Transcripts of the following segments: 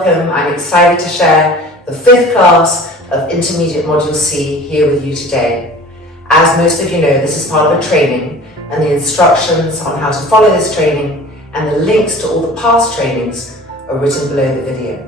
welcome. I'm excited to share the 5th class of Intermediate Module C here with you today. As most of you know, this is part of a training, and the instructions on how to follow this training and the links to all the past trainings are written below the video.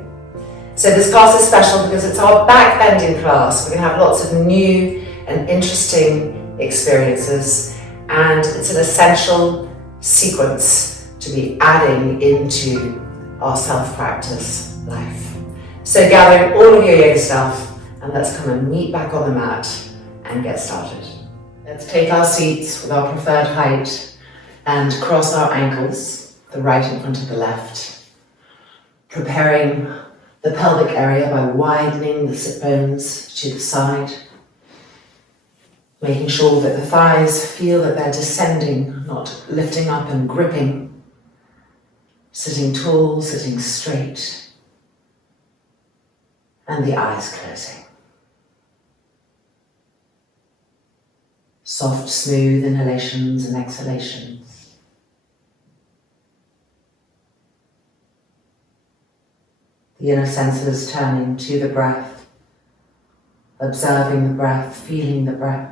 So this class is special because it's our backbending class. We're going to have lots of new and interesting experiences, and it's an essential sequence to be adding into our self-practice life. So gather all of your yoga stuff and let's come and meet back on the mat and get started. Let's take our seats with our preferred height and cross our ankles, the right in front of the left, preparing the pelvic area by widening the sit bones to the side, making sure that the thighs feel that they're descending, not lifting up and gripping. Sitting tall, sitting straight, and the eyes closing. Soft, smooth inhalations and exhalations. The inner senses turning to the breath, observing the breath, feeling the breath.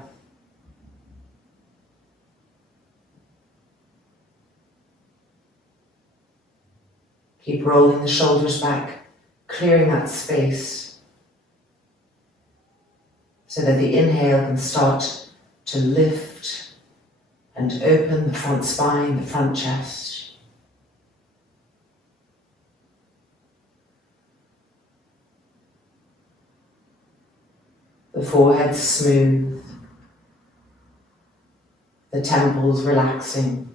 Keep rolling the shoulders back, clearing that space so that the inhale can start to lift and open the front spine, the front chest. The forehead smooth, the temples relaxing.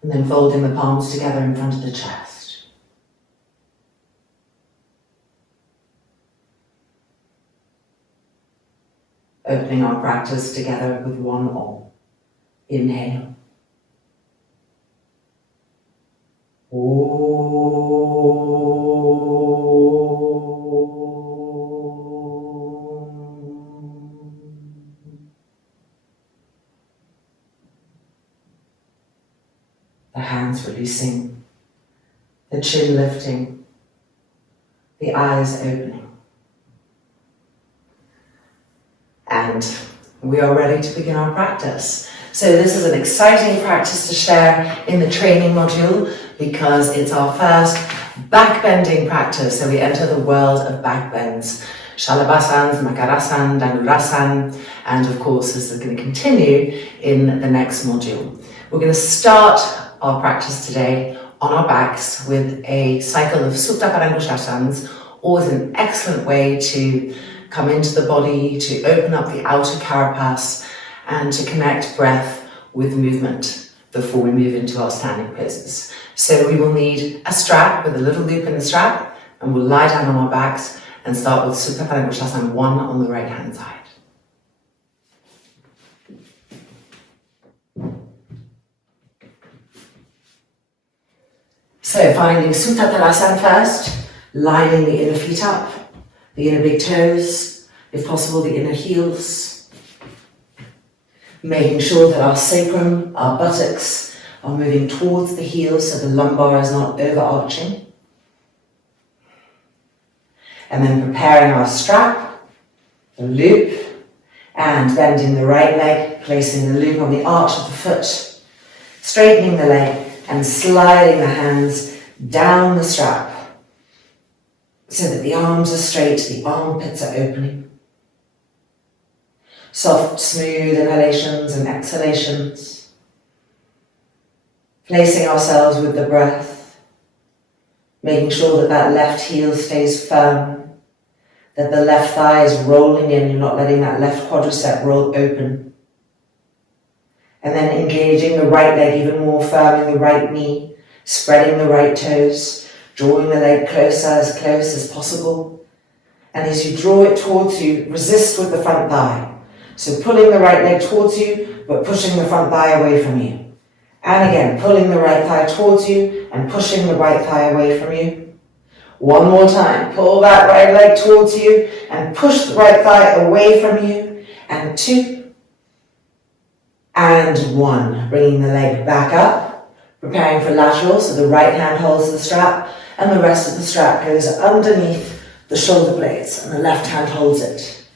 And then folding the palms together in front of the chest. Opening our practice together with one all. Inhale. The hands releasing, the chin lifting, the eyes opening. And we are ready to begin our practice. So this is an exciting practice to share in the training module because it's our first backbending practice. So we enter the world of backbends. Shalabhasans, Makarasan, Dhanurasana, and of course this is going to continue in the next module. We're going to start our practice today on our backs with a cycle of Supta Parangushasans, always an excellent way to come into the body, to open up the outer carapace and to connect breath with movement before we move into our standing poses. So we will need a strap with a little loop in the strap, and we'll lie down on our backs and start with Supta Parangushasana 1 on the right hand side. So finding Supta Talasana first, lining the inner feet up, the inner big toes, if possible the inner heels. Making sure that our sacrum, our buttocks are moving towards the heels so the lumbar is not overarching. And then preparing our strap, the loop, and bending the right leg, placing the loop on the arch of the foot, straightening the leg, and sliding the hands down the strap so that the arms are straight, the armpits are opening. Soft, smooth inhalations and exhalations. Placing ourselves with the breath, making sure that that left heel stays firm, that the left thigh is rolling in, you're not letting that left quadricep roll open. And then engaging the right leg even more, firming the right knee, spreading the right toes, drawing the leg close as possible. And as you draw it towards you, resist with the front thigh. So pulling the right leg towards you, but pushing the front thigh away from you. And again, pulling the right thigh towards you and pushing the right thigh away from you. One more time, pull that right leg towards you and push the right thigh away from you. And 2, and 1. Bringing the leg back up, preparing for lateral, so the right hand holds the strap and the rest of the strap goes underneath the shoulder blades and the left hand holds it.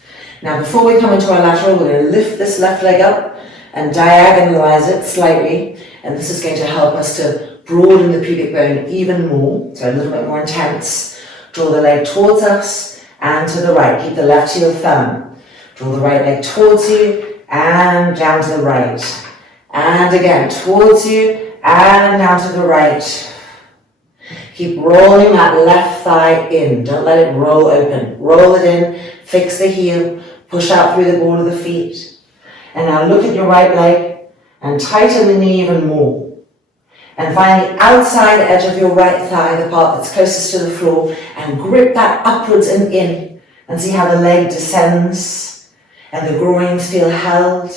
Now before we come into our lateral, we're going to lift this left leg up and diagonalize it slightly, and this is going to help us to broaden the pubic bone even more, so a little bit more intense. Draw the leg towards us and to the right. Keep the left heel firm. Draw the right leg towards you and down to the right. And again, towards you and down to the right. Keep rolling that left thigh in. Don't let it roll open. Roll it in, fix the heel, push out through the ball of the feet. And now look at your right leg and tighten the knee even more. And find the outside edge of your right thigh, the part that's closest to the floor, and grip that upwards and in. And see how the leg descends and the groins feel held.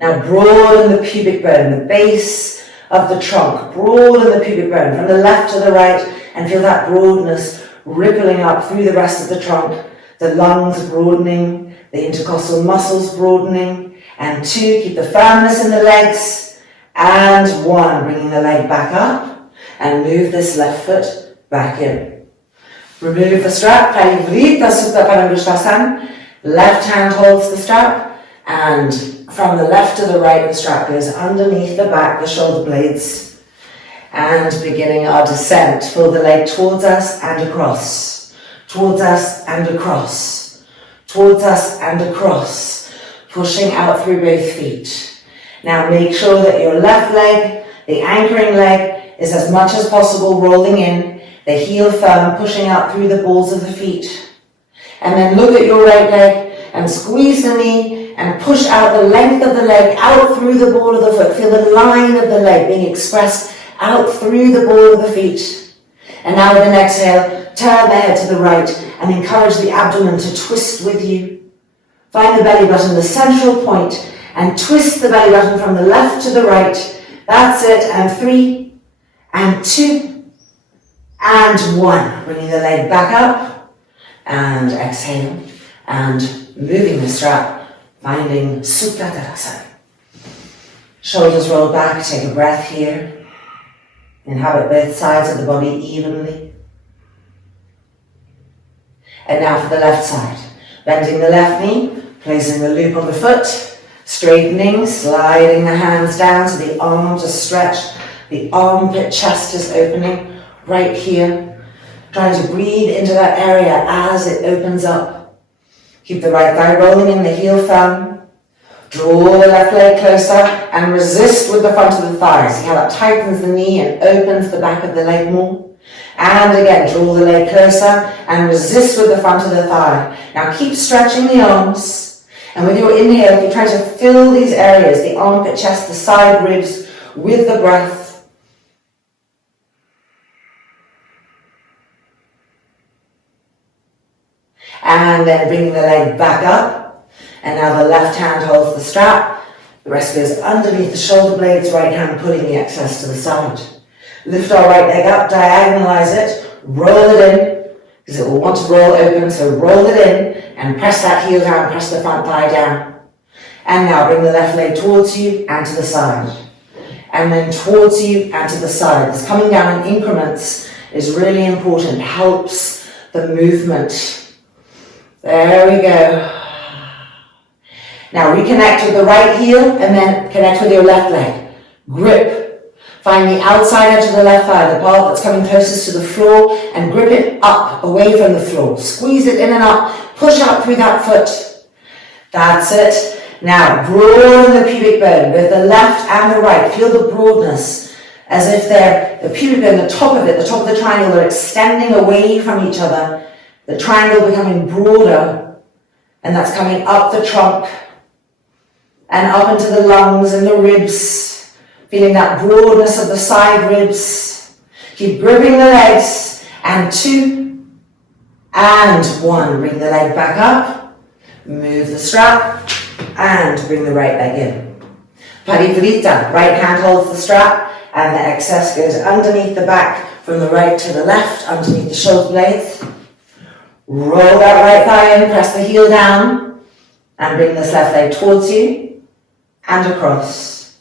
Now broaden the pubic bone, the base of the trunk. Broaden the pubic bone from the left to the right and feel that broadness rippling up through the rest of the trunk. The lungs broadening, the intercostal muscles broadening. And 2, keep the firmness in the legs. And 1, bringing the leg back up and move this left foot back in. Remove the strap, left hand holds the strap, and from the left to the right the strap goes underneath the back, the shoulder blades. And beginning our descent, pull the leg towards us and across, towards us and across, towards us and across, pushing out through both feet. Now make sure that your left leg, the anchoring leg, is as much as possible rolling in, the heel firm, pushing out through the balls of the feet. And then look at your right leg and squeeze the knee and push out the length of the leg out through the ball of the foot. Feel the line of the leg being expressed out through the ball of the feet. And now with an exhale, turn the head to the right and encourage the abdomen to twist with you. Find the belly button, the central point, and twist the belly button from the left to the right. That's it. And 3, and 2, and 1. Bringing the leg back up, and exhale, and moving the strap, finding Supta Tadasana. Shoulders roll back, take a breath here. Inhabit both sides of the body evenly. And now for the left side. Bending the left knee, placing the loop on the foot, straightening, sliding the hands down so the arms are stretched, the armpit chest is opening right here. Trying to breathe into that area as it opens up. Keep the right thigh rolling in, the heel firm. Draw the left leg closer and resist with the front of the thigh. See how that tightens the knee and opens the back of the leg more. And again, draw the leg closer and resist with the front of the thigh. Now keep stretching the arms. And with your inhale, you try to fill these areas, the armpit, chest, the side ribs, with the breath. And then bringing the leg back up. And now the left hand holds the strap. The rest goes underneath the shoulder blades, right hand pulling the excess to the side. Lift our right leg up, diagonalize it, roll it in, because it will want to roll open, so roll it in and press that heel down, press the front thigh down. And now bring the left leg towards you and to the side. And then towards you and to the side. This coming down in increments is really important, helps the movement. There we go. Now reconnect with the right heel and then connect with your left leg. Grip. Find the outside edge of the left thigh, the part that's coming closest to the floor, and grip it up, away from the floor. Squeeze it in and up, push out through that foot. That's it. Now, broaden the pubic bone, both the left and the right. Feel the broadness, as if the pubic bone, the top of it, the top of the triangle, are extending away from each other. The triangle becoming broader, and that's coming up the trunk, and up into the lungs and the ribs. Feeling that broadness of the side ribs. Keep gripping the legs. And 2, and 1. Bring the leg back up. Move the strap. And bring the right leg in. Parivrita. Right hand holds the strap. And the excess goes underneath the back from the right to the left, underneath the shoulder blades. Roll that right thigh in. Press the heel down. And bring this left leg towards you. and across.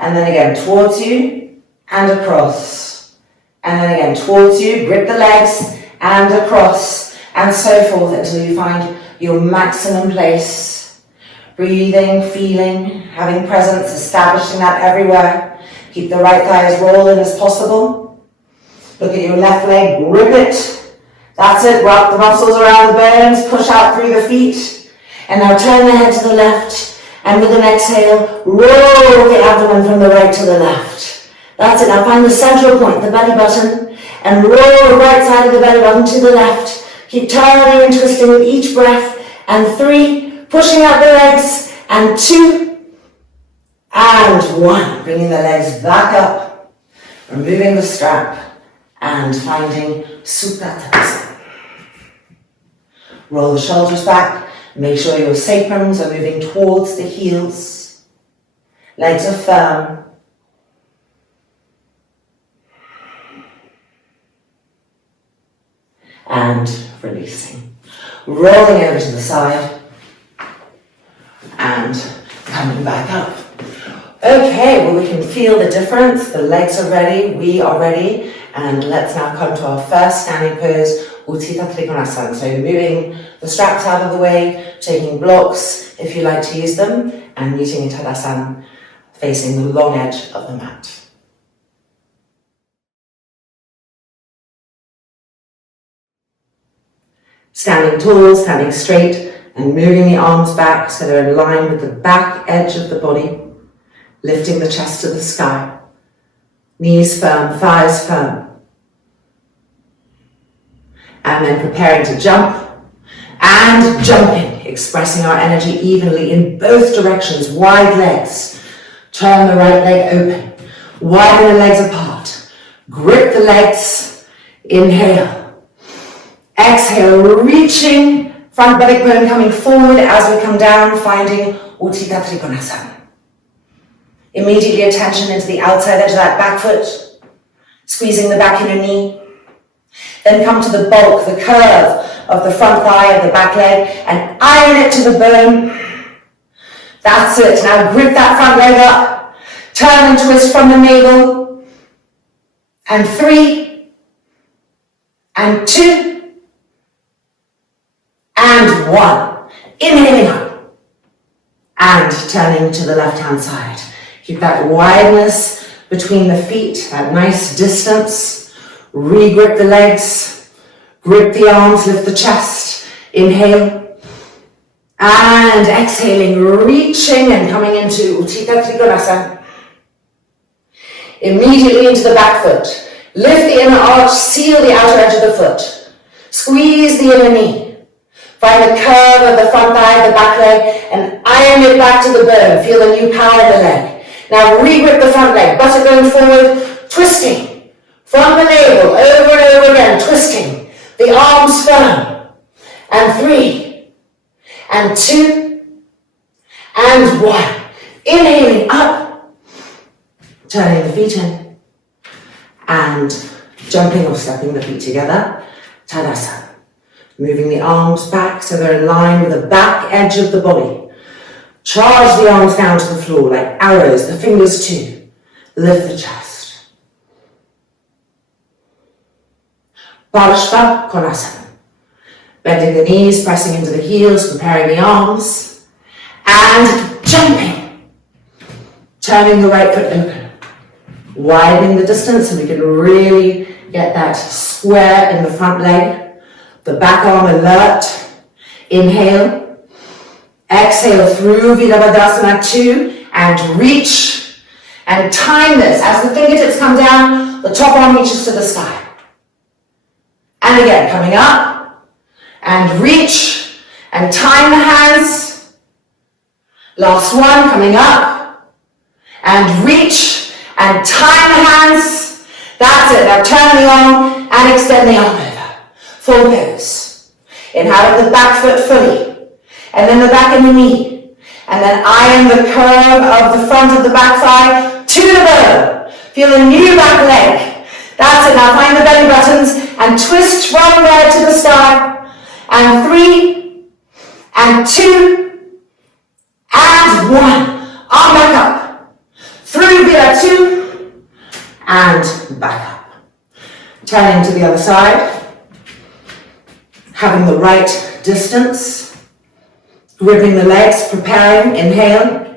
And then again towards you and across. And then again towards you, grip the legs and across, and so forth until you find your maximum place. Breathing, feeling, having presence, establishing that everywhere. Keep the right thigh as rolling as possible. Look at your left leg, grip it. That's it, wrap the muscles around the bones, push out through the feet. And now turn the head to the left, and with an exhale, roll the abdomen from the right to the left. That's it, now find the central point, the belly button, and roll the right side of the belly button to the left. Keep turning and twisting with each breath. And 3, pushing out the legs, and 2, and 1. Bringing the legs back up, removing the strap, and finding Supta Tadasana. Roll the shoulders back. Make sure your sacrums are moving towards the heels. Legs are firm. And releasing. Rolling over to the side. And coming back up. Okay, well we can feel the difference. The legs are ready, we are ready. And let's now come to our first standing pose, Utthita Trikonasana. So moving the straps out of the way, taking blocks if you like to use them, and meeting in Tadasana, facing the long edge of the mat. Standing tall, standing straight, and moving the arms back so they're in line with the back edge of the body, lifting the chest to the sky. Knees firm, thighs firm. And then preparing to jump and jumping, expressing our energy evenly in both directions, wide legs. Turn the right leg open, widen the legs apart. Grip the legs, inhale. Exhale, reaching front buttock bone coming forward as we come down, finding Utthita Trikonasana. Immediately attention into the outside edge of that back foot, squeezing the back inner knee. Then come to the bulk, the curve of the front thigh of the back leg, and iron it to the bone. That's it. Now grip that front leg up. Turn and twist from the navel. And 3, and 2, and 1. Inhaling up. And turning to the left-hand side. Keep that wideness between the feet, that nice distance. Re-grip the legs, grip the arms, lift the chest. Inhale. And exhaling, reaching and coming into Utthita Trikonasana. Immediately into the back foot. Lift the inner arch, seal the outer edge of the foot. Squeeze the inner knee. Find the curve of the front thigh, the back leg, and iron it back to the bone. Feel the new power of the leg. Now re-grip the front leg, buttock going forward, twisting. From the navel, over and over again, twisting. The arms firm. And 3, and 2, and 1. Inhaling up, turning the feet in, and jumping or stepping the feet together, Tadasana. Moving the arms back so they're in line with the back edge of the body. Charge the arms down to the floor like arrows, the fingers too. Lift the chest. Parshva Konasana. Bending the knees, pressing into the heels, preparing the arms. And jumping. Turning the right foot open. Widening the distance so we can really get that square in the front leg. The back arm alert. Inhale. Exhale through Virabhadasana 2 and reach. And time this. As the fingertips come down, the top arm reaches to the sky. And again, coming up. And reach. And time the hands. Last one, coming up. And reach. And time the hands. That's it. Now turn the arm and extend the arm over. Full pose. Inhale the back foot fully. And then the back and the knee. And then iron the curve of the front of the back thigh to the bone. Feel the new back leg. That's it. Now find the belly buttons and twist from there to the sky. And 3, and 2, and 1. arm back up, through Vira 2, and back up. Turning to the other side, having the right distance, gripping the legs, preparing, inhale,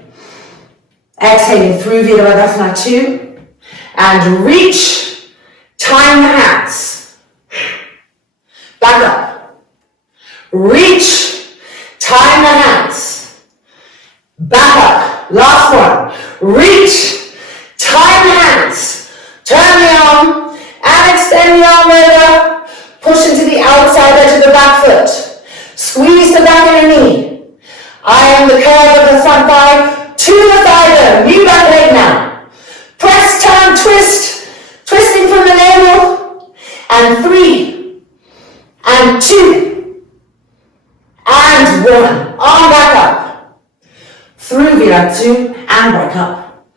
exhaling through Virabhadrasana 2, and reach, time the hands, back up, reach, time the hands, back up, last one, reach, time the hands, turn the arm, and extend the arm over, push into the outside edge of the back foot, squeeze the back of the knee, I am the curve of the front thigh, to the thigh bone, new back leg now, press, turn, twist, twisting from the navel, and 3, and 2, and 1, arm back up, through Virabhadrasana 2, and back up,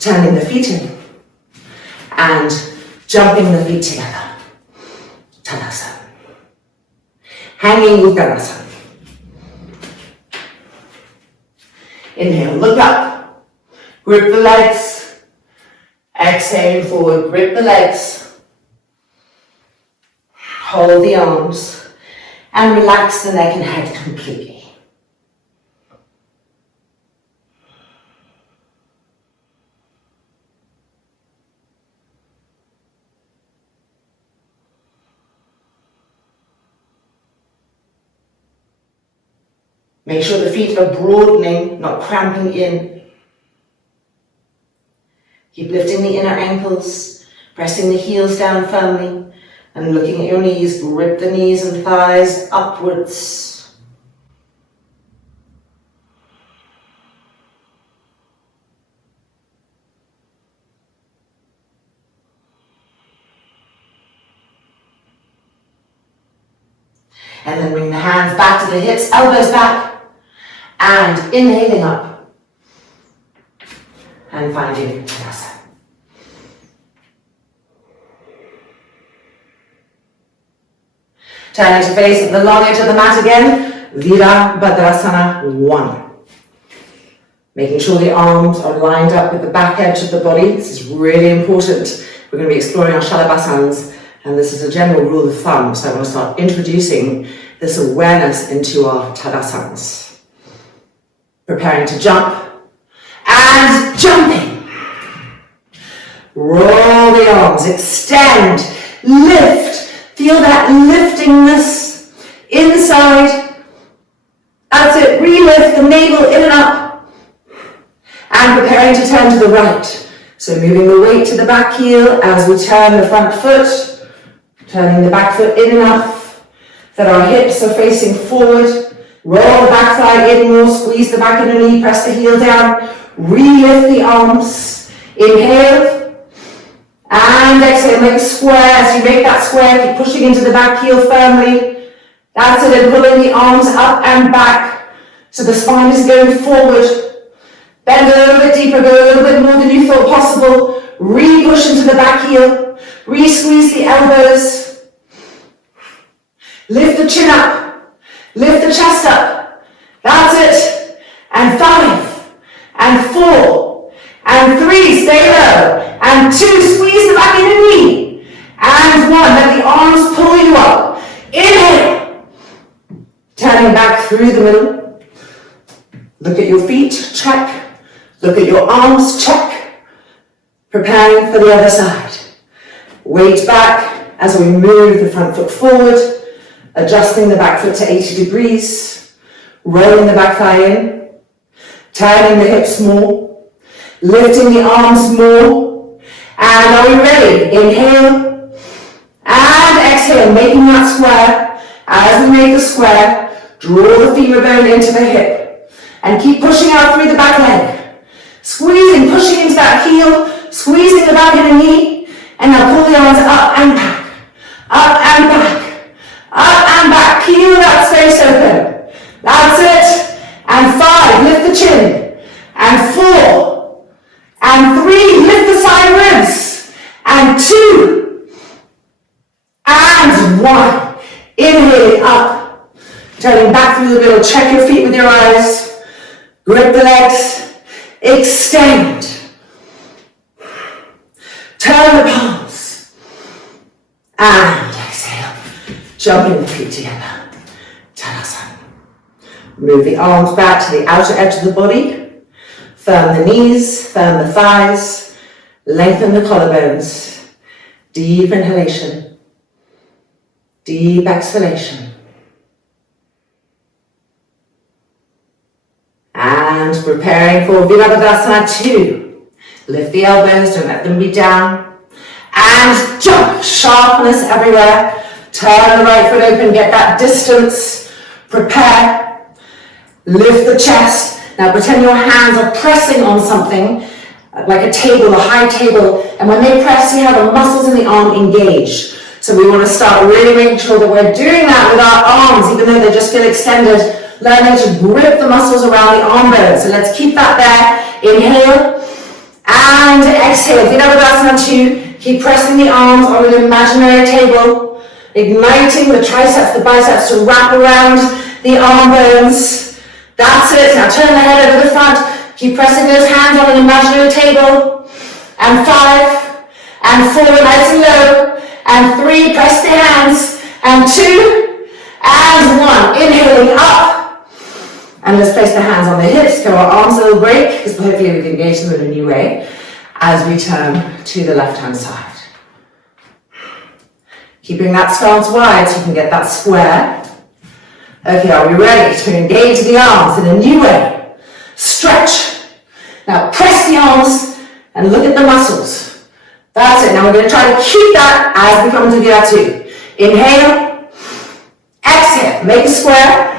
turning the feet in, and jumping the feet together, Tadasana, hanging Uttanasana. Inhale, look up, grip the legs, exhaling forward, grip the legs, hold the arms, and relax the neck and head completely. Make sure the feet are broadening, not cramping in. Keep lifting the inner ankles, pressing the heels down firmly, and looking at your knees. Grip the knees and thighs upwards. And then bring the hands back to the hips, elbows back. And inhaling up and finding Tadasana. Turning to face the long edge of the mat again, Virabhadrasana 1. Making sure the arms are lined up with the back edge of the body. This is really important. We're going to be exploring our Shalabhasanas, and this is a general rule of thumb, so I want to start introducing this awareness into our Tadasanas. Preparing to jump, and jumping. Roll the arms, extend, lift. Feel that liftingness inside. That's it, relift the navel in and up. And preparing to turn to the right. So moving the weight to the back heel as we turn the front foot, turning the back foot in enough that our hips are facing forward. Roll the back thigh in more, squeeze the back of the knee, press the heel down, re-lift the arms, inhale, and exhale, make a square. As you make that square, keep pushing into the back heel firmly. That's it, and pulling the arms up and back, so the spine is going forward. Bend a little bit deeper, go a little bit more than you thought possible, re-push into the back heel, re-squeeze the elbows, lift the chin up, lift the chest up. That's it. And 5, and 4, and 3, stay low. And 2, squeeze the back of the knee. And 1, let the arms pull you up. Inhale. Turning back through the middle. Look at your feet, check. Look at your arms, check. Preparing for the other side. Weight back as we move the front foot forward. Adjusting the back foot to 80 degrees, rolling the back thigh in, turning the hips more, lifting the arms more, and are we ready? Inhale, and exhale, making that square. As we make the square, draw the femur bone into the hip, and keep pushing out through the back leg, squeezing, pushing into that heel, squeezing the back of the knee, and now pull the arms up and back, up and back. Up and back, heel that space open. That's it. And 5, lift the chin. And 4, and 3, lift the side ribs. And 2, and 1. Inhaling up. Turning back through the middle. Check your feet with your eyes. Grip the legs. extend. Turn the palms. And exhale. Jumping the feet together. Tadasana. Move the arms back to the outer edge of the body. Firm the knees, firm the thighs. Lengthen the collarbones. Deep inhalation. Deep exhalation. And preparing for Virabhadasana 2. Lift the elbows, don't let them be down. And jump, sharpness everywhere. Turn the right foot open, get that distance. Prepare. Lift the chest. Now pretend your hands are pressing on something, like a table, a high table. And when they press, you have the muscles in the arm engaged. So we want to start really making sure that we're doing that with our arms, even though they just feel extended. Learning to grip the muscles around the arm bones. So let's keep that there. Inhale and exhale. Virabhadasana 2. Keep pressing the arms on an imaginary table. Igniting the triceps, the biceps to wrap around the arm bones. That's it. Now turn the head over the front. Keep pressing those hands on an imaginary table. And 5. And 4. Nice and low. And 3. Press the hands. And 2. And 1. Inhaling up. And let's place the hands on the hips, give our arms a little break, because hopefully we can engage them in a new way, as we turn to the left-hand side. Keeping that stance wide so you can get that square. Okay, are we ready to engage the arms in a new way? Stretch. Now press the arms and look at the muscles. That's it. Now we're going to try to keep that as we come to Virabhadasana 2. Inhale. Exhale. Make a square.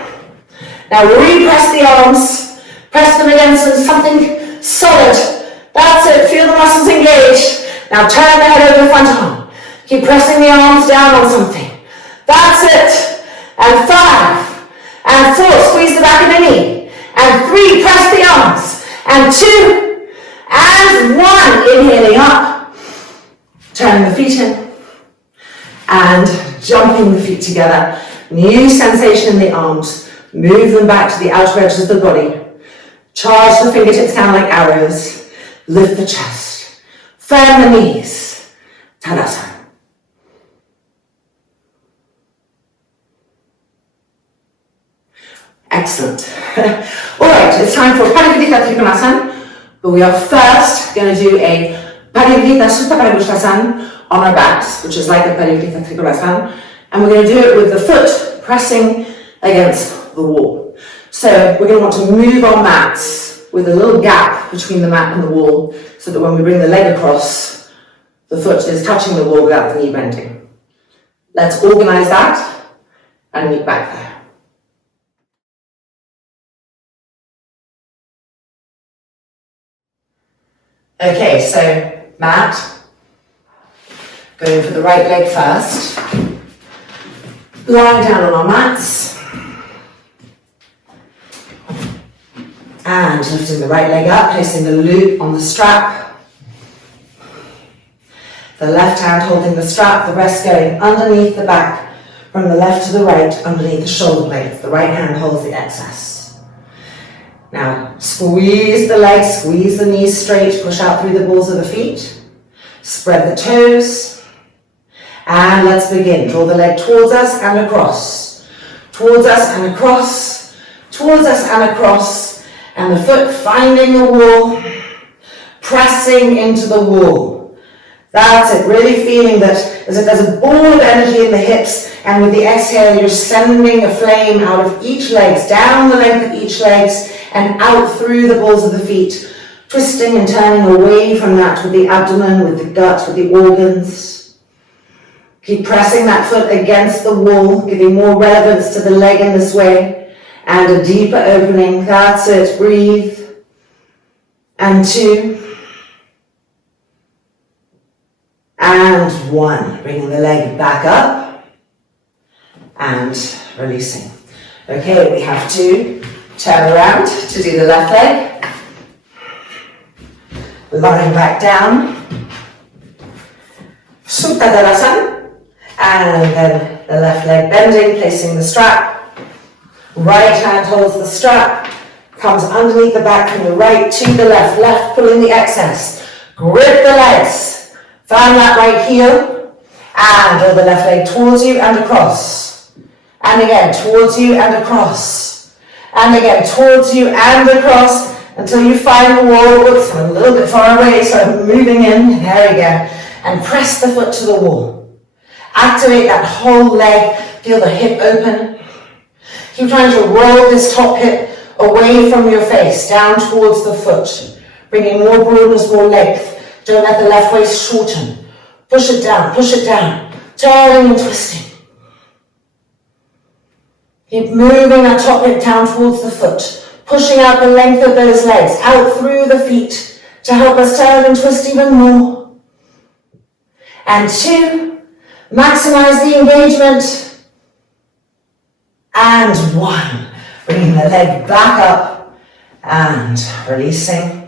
Now repress the arms, press them against something solid. That's it, feel the muscles engaged. Now turn the head over the front arm. Keep pressing the arms down on something. That's it. And 5. And 4, squeeze the back of the knee. And 3, press the arms. And 2. And 1, inhaling up. Turn the feet in. And jumping the feet together. New sensation in the arms. Move them back to the outer edges of the body. Charge the fingertips down like arrows. Lift the chest. Firm the knees. Tadasana. Excellent. Alright, it's time for Parivrtta Trikonasana, but we are first going to do a Parivrtta Supta Parivrttasana on our backs, which is like a Parivrtta Trikonasana, and we're going to do it with the foot pressing against the wall. So we're going to want to move our mats with a little gap between the mat and the wall, so that when we bring the leg across, the foot is touching the wall without the knee bending. Let's organize that and meet back there. Okay, so mat, going for the right leg first, lying down on our mats, and lifting the right leg up, placing the loop on the strap, the left hand holding the strap, the rest going underneath the back, from the left to the right, underneath the shoulder blades. The right hand holds the excess. Now, squeeze the legs, squeeze the knees straight, push out through the balls of the feet, spread the toes, and let's begin. Draw the leg towards us and across, towards us and across, towards us and across, and the foot finding the wall, pressing into the wall. That's it, really feeling that as if there's a ball of energy in the hips, and with the exhale you're sending a flame out of each leg, down the length of each leg, and out through the balls of the feet, twisting and turning away from that with the abdomen, with the gut, with the organs. Keep pressing that foot against the wall, giving more relevance to the leg in this way, and a deeper opening. That's it, breathe. And 2. And 1. Bringing the leg back up and releasing. Okay, we have to turn around to do the left leg. Lying back down. Supta Tadasana. And then the left leg bending, placing the strap. Right hand holds the strap. Comes underneath the back from the right to the left. Left pulling the excess. Grip the legs. Firm that right heel. And draw the left leg towards you and across. And again, towards you and across. And again, towards you and across. Until you find the wall. Oops, I'm a little bit far away, so I'm moving in. There we go. And press the foot to the wall. Activate that whole leg. Feel the hip open. Keep trying to roll this top hip away from your face, down towards the foot. Bringing more broadness, more length. Don't let the left waist shorten. Push it down, turning and twisting. Keep moving that top hip down towards the foot. Pushing out the length of those legs, out through the feet to help us turn and twist even more. And 2, maximize the engagement. And 1, bringing the leg back up and releasing.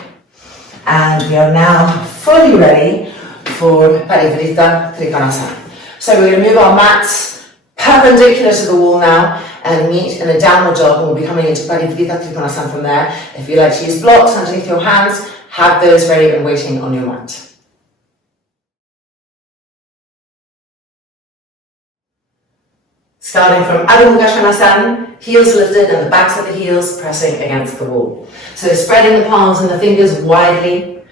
And we are now fully ready for Parivrita Trikonasana. So we're going to move our mats perpendicular to the wall now and meet in a downward dog, and we'll be coming into Parivrita Trikonasana from there. If you like to use blocks underneath your hands, have those ready and waiting on your mat. Starting from Adho Mukha Svanasana, heels lifted and the backs of the heels pressing against the wall. So spreading the palms and the fingers widely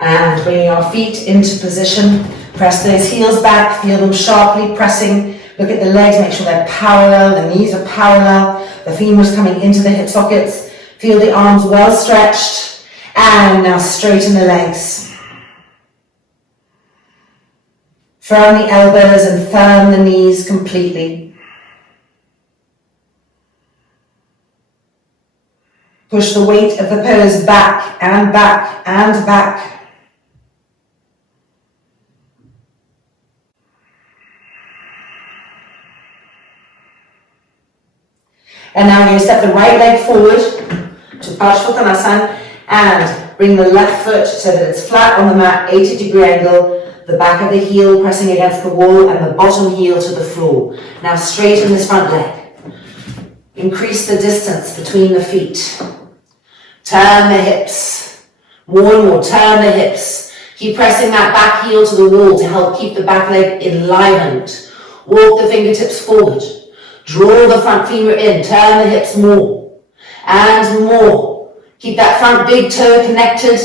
and bringing our feet into position. Press those heels back, feel them sharply pressing. Look at the legs, make sure they're parallel, the knees are parallel, the femurs coming into the hip sockets. Feel the arms well stretched. And now straighten the legs. Firm the elbows and firm the knees completely. Push the weight of the pose back and back and back. And now we're going to step the right leg forward to Parsvottanasana and bring the left foot so that it's flat on the mat, 80-degree angle, the back of the heel pressing against the wall and the bottom heel to the floor. Now straighten this front leg. Increase the distance between the feet. Turn the hips. More and more, turn the hips. Keep pressing that back heel to the wall to help keep the back leg enlivened. Walk the fingertips forward. Draw the front femur in, turn the hips more and more. Keep that front big toe connected.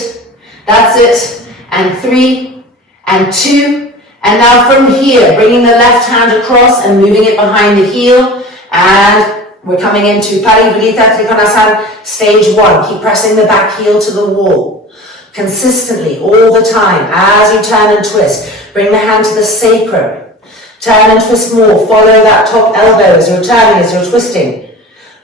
That's it. And 3 and 2. And now from here, bringing the left hand across and moving it behind the heel. And we're coming into Parivrita Trikonasana, stage 1. Keep pressing the back heel to the wall. Consistently, all the time, as you turn and twist. Bring the hand to the sacrum. Turn and twist more. Follow that top elbow as you're turning, as you're twisting.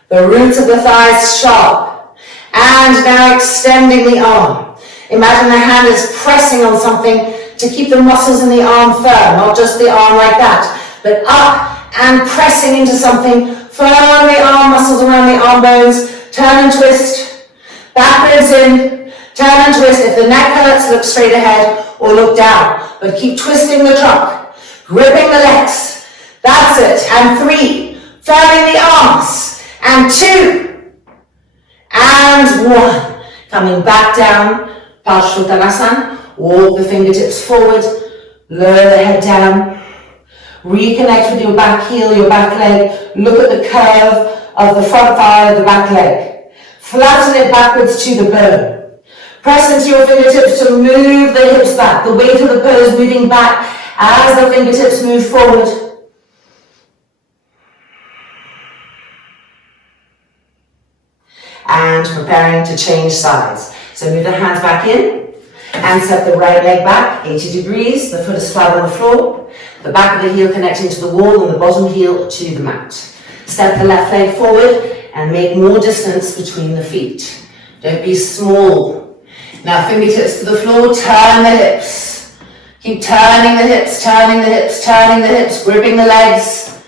The roots of the thighs sharp. And now extending the arm. Imagine the hand is pressing on something to keep the muscles in the arm firm, not just the arm like that, but up and pressing into something. Firm the arm muscles around the arm bones. Turn and twist. Backwards in. Turn and twist. If the neck hurts, look straight ahead or look down. But keep twisting the trunk. Gripping the legs. That's it. And 3. Firming the arms. And 2. And 1. Coming back down. Parsvottanasana. Walk the fingertips forward. Lower the head down. Reconnect with your back heel, your back leg. Look at the curve of the front thigh of the back leg. Flatten it backwards to the bone. Press into your fingertips to move the hips back. The weight of the pose moving back as the fingertips move forward. And preparing to change sides. So move the hands back in and set the right leg back 80 degrees. The foot is flat on the floor. The back of the heel connecting to the wall and the bottom heel to the mat. Step the left leg forward and make more distance between the feet. Don't be small. Now fingertips to the floor, turn the hips. Keep turning the hips, turning the hips, turning the hips, gripping the legs.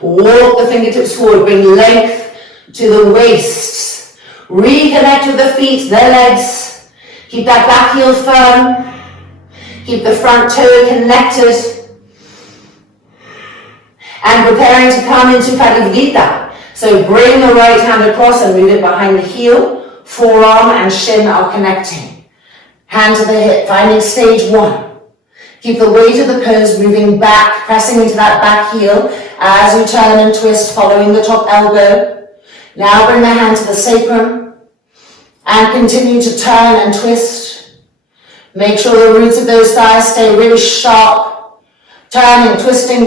Walk the fingertips forward, bring length to the waist. Reconnect with the feet, their legs. Keep that back heel firm. Keep the front toe connected. And preparing to come into Parivrita. So bring the right hand across and move it behind the heel. forearm and shin are connecting. Hand to the hip, finding stage 1. Keep the weight of the pose moving back, pressing into that back heel as you turn and twist, following the top elbow. Now bring the hand to the sacrum and continue to turn and twist. Make sure the roots of those thighs stay really sharp. Turning, twisting,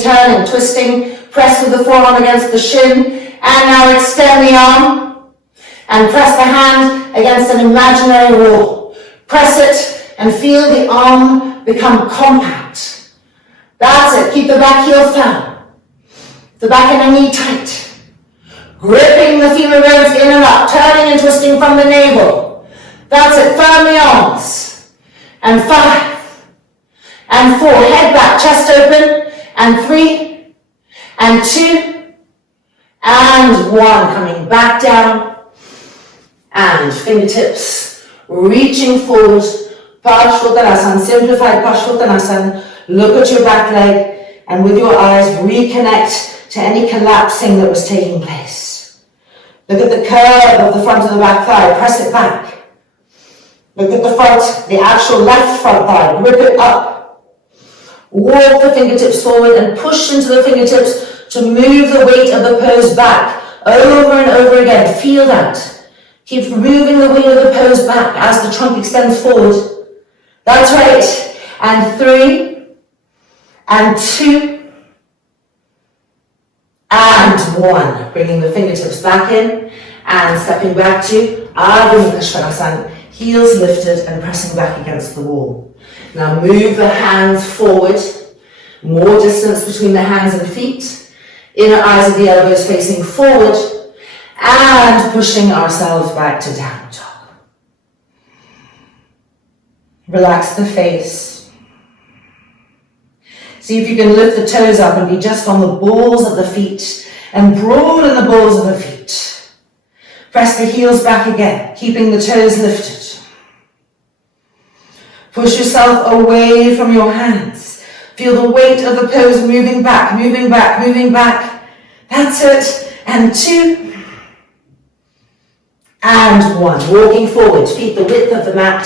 press with the forearm against the shin, and now extend the arm and press the hand against an imaginary wall. Press it and feel the arm become compact. That's it, keep the back heel firm, the back and the knee tight. Gripping the femur bones in and up, turning and twisting from the navel. That's it, firm the arms. And 5, and 4, head back, chest open, and 3, and 2, and 1, coming back down, and fingertips reaching forward, Parshvottanasana, simplified Parshvottanasana. Look at your back leg, and with your eyes reconnect to any collapsing that was taking place. Look at the curve of the front of the back thigh, press it back. Look at the front, the actual left front thigh, grip it up. Walk the fingertips forward and push into the fingertips to move the weight of the pose back over and over again. Feel that. Keep moving the weight of the pose back as the trunk extends forward. That's right. And 3, and 2, and 1. Bringing the fingertips back in and stepping back to Ardha Mukha Svanasana. Heels lifted and pressing back against the wall. Now move the hands forward. More distance between the hands and feet. Inner eyes of the elbows facing forward. And pushing ourselves back to downward dog. Relax the face. See if you can lift the toes up and be just on the balls of the feet. And broaden the balls of the feet. Press the heels back again, keeping the toes lifted. Push yourself away from your hands. Feel the weight of the pose moving back, moving back, moving back. That's it. And 2, and 1. Walking forward, feet the width of the mat,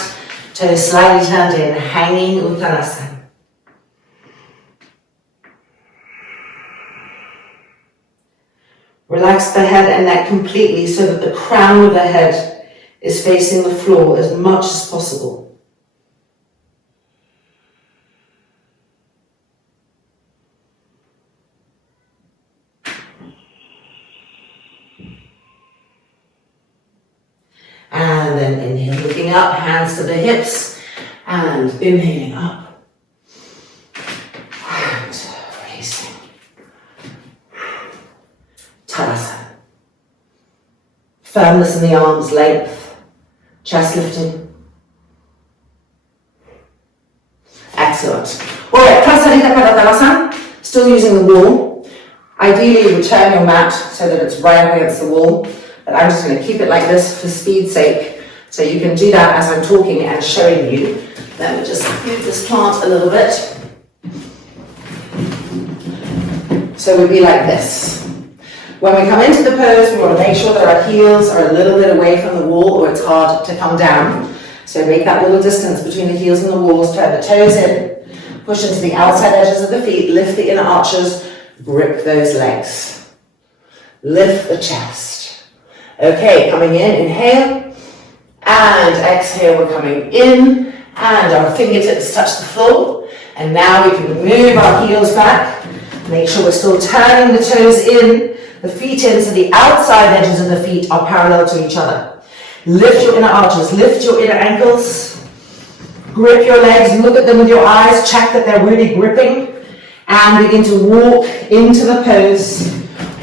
toes slightly turned in, hanging Uttanasana. Relax the head and neck completely so that the crown of the head is facing the floor as much as possible. And then inhale, looking up, hands to the hips, and inhaling up, and releasing. Tadasana. Firmness in the arms, length, chest lifting. Excellent. All right, Prasarita Padottanasana, still using the wall. Ideally, return your mat so that it's right up against the wall. But I'm just going to keep it like this for speed's sake. So you can do that as I'm talking and showing you. Let me just move this plant a little bit. So we'll be like this. When we come into the pose, we want to make sure that our heels are a little bit away from the wall or it's hard to come down. So make that little distance between the heels and the walls, turn the toes in, push into the outside edges of the feet, lift the inner arches, grip those legs. Lift the chest. Okay, coming in, inhale, and exhale, we're coming in, and our fingertips touch the floor, and now we can move our heels back, make sure we're still turning the toes in, the feet in, so the outside edges of the feet are parallel to each other. Lift your inner arches, lift your inner ankles, grip your legs, look at them with your eyes, check that they're really gripping, and begin to walk into the pose,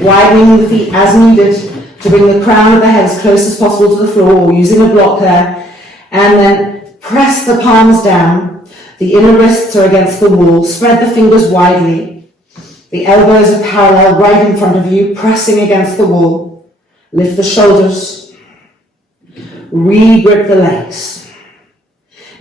widening the feet as needed, to bring the crown of the head as close as possible to the floor, using a block there, and then press the palms down. The inner wrists are against the wall. Spread the fingers widely. The elbows are parallel right in front of you, pressing against the wall. Lift the shoulders. Re-grip the legs.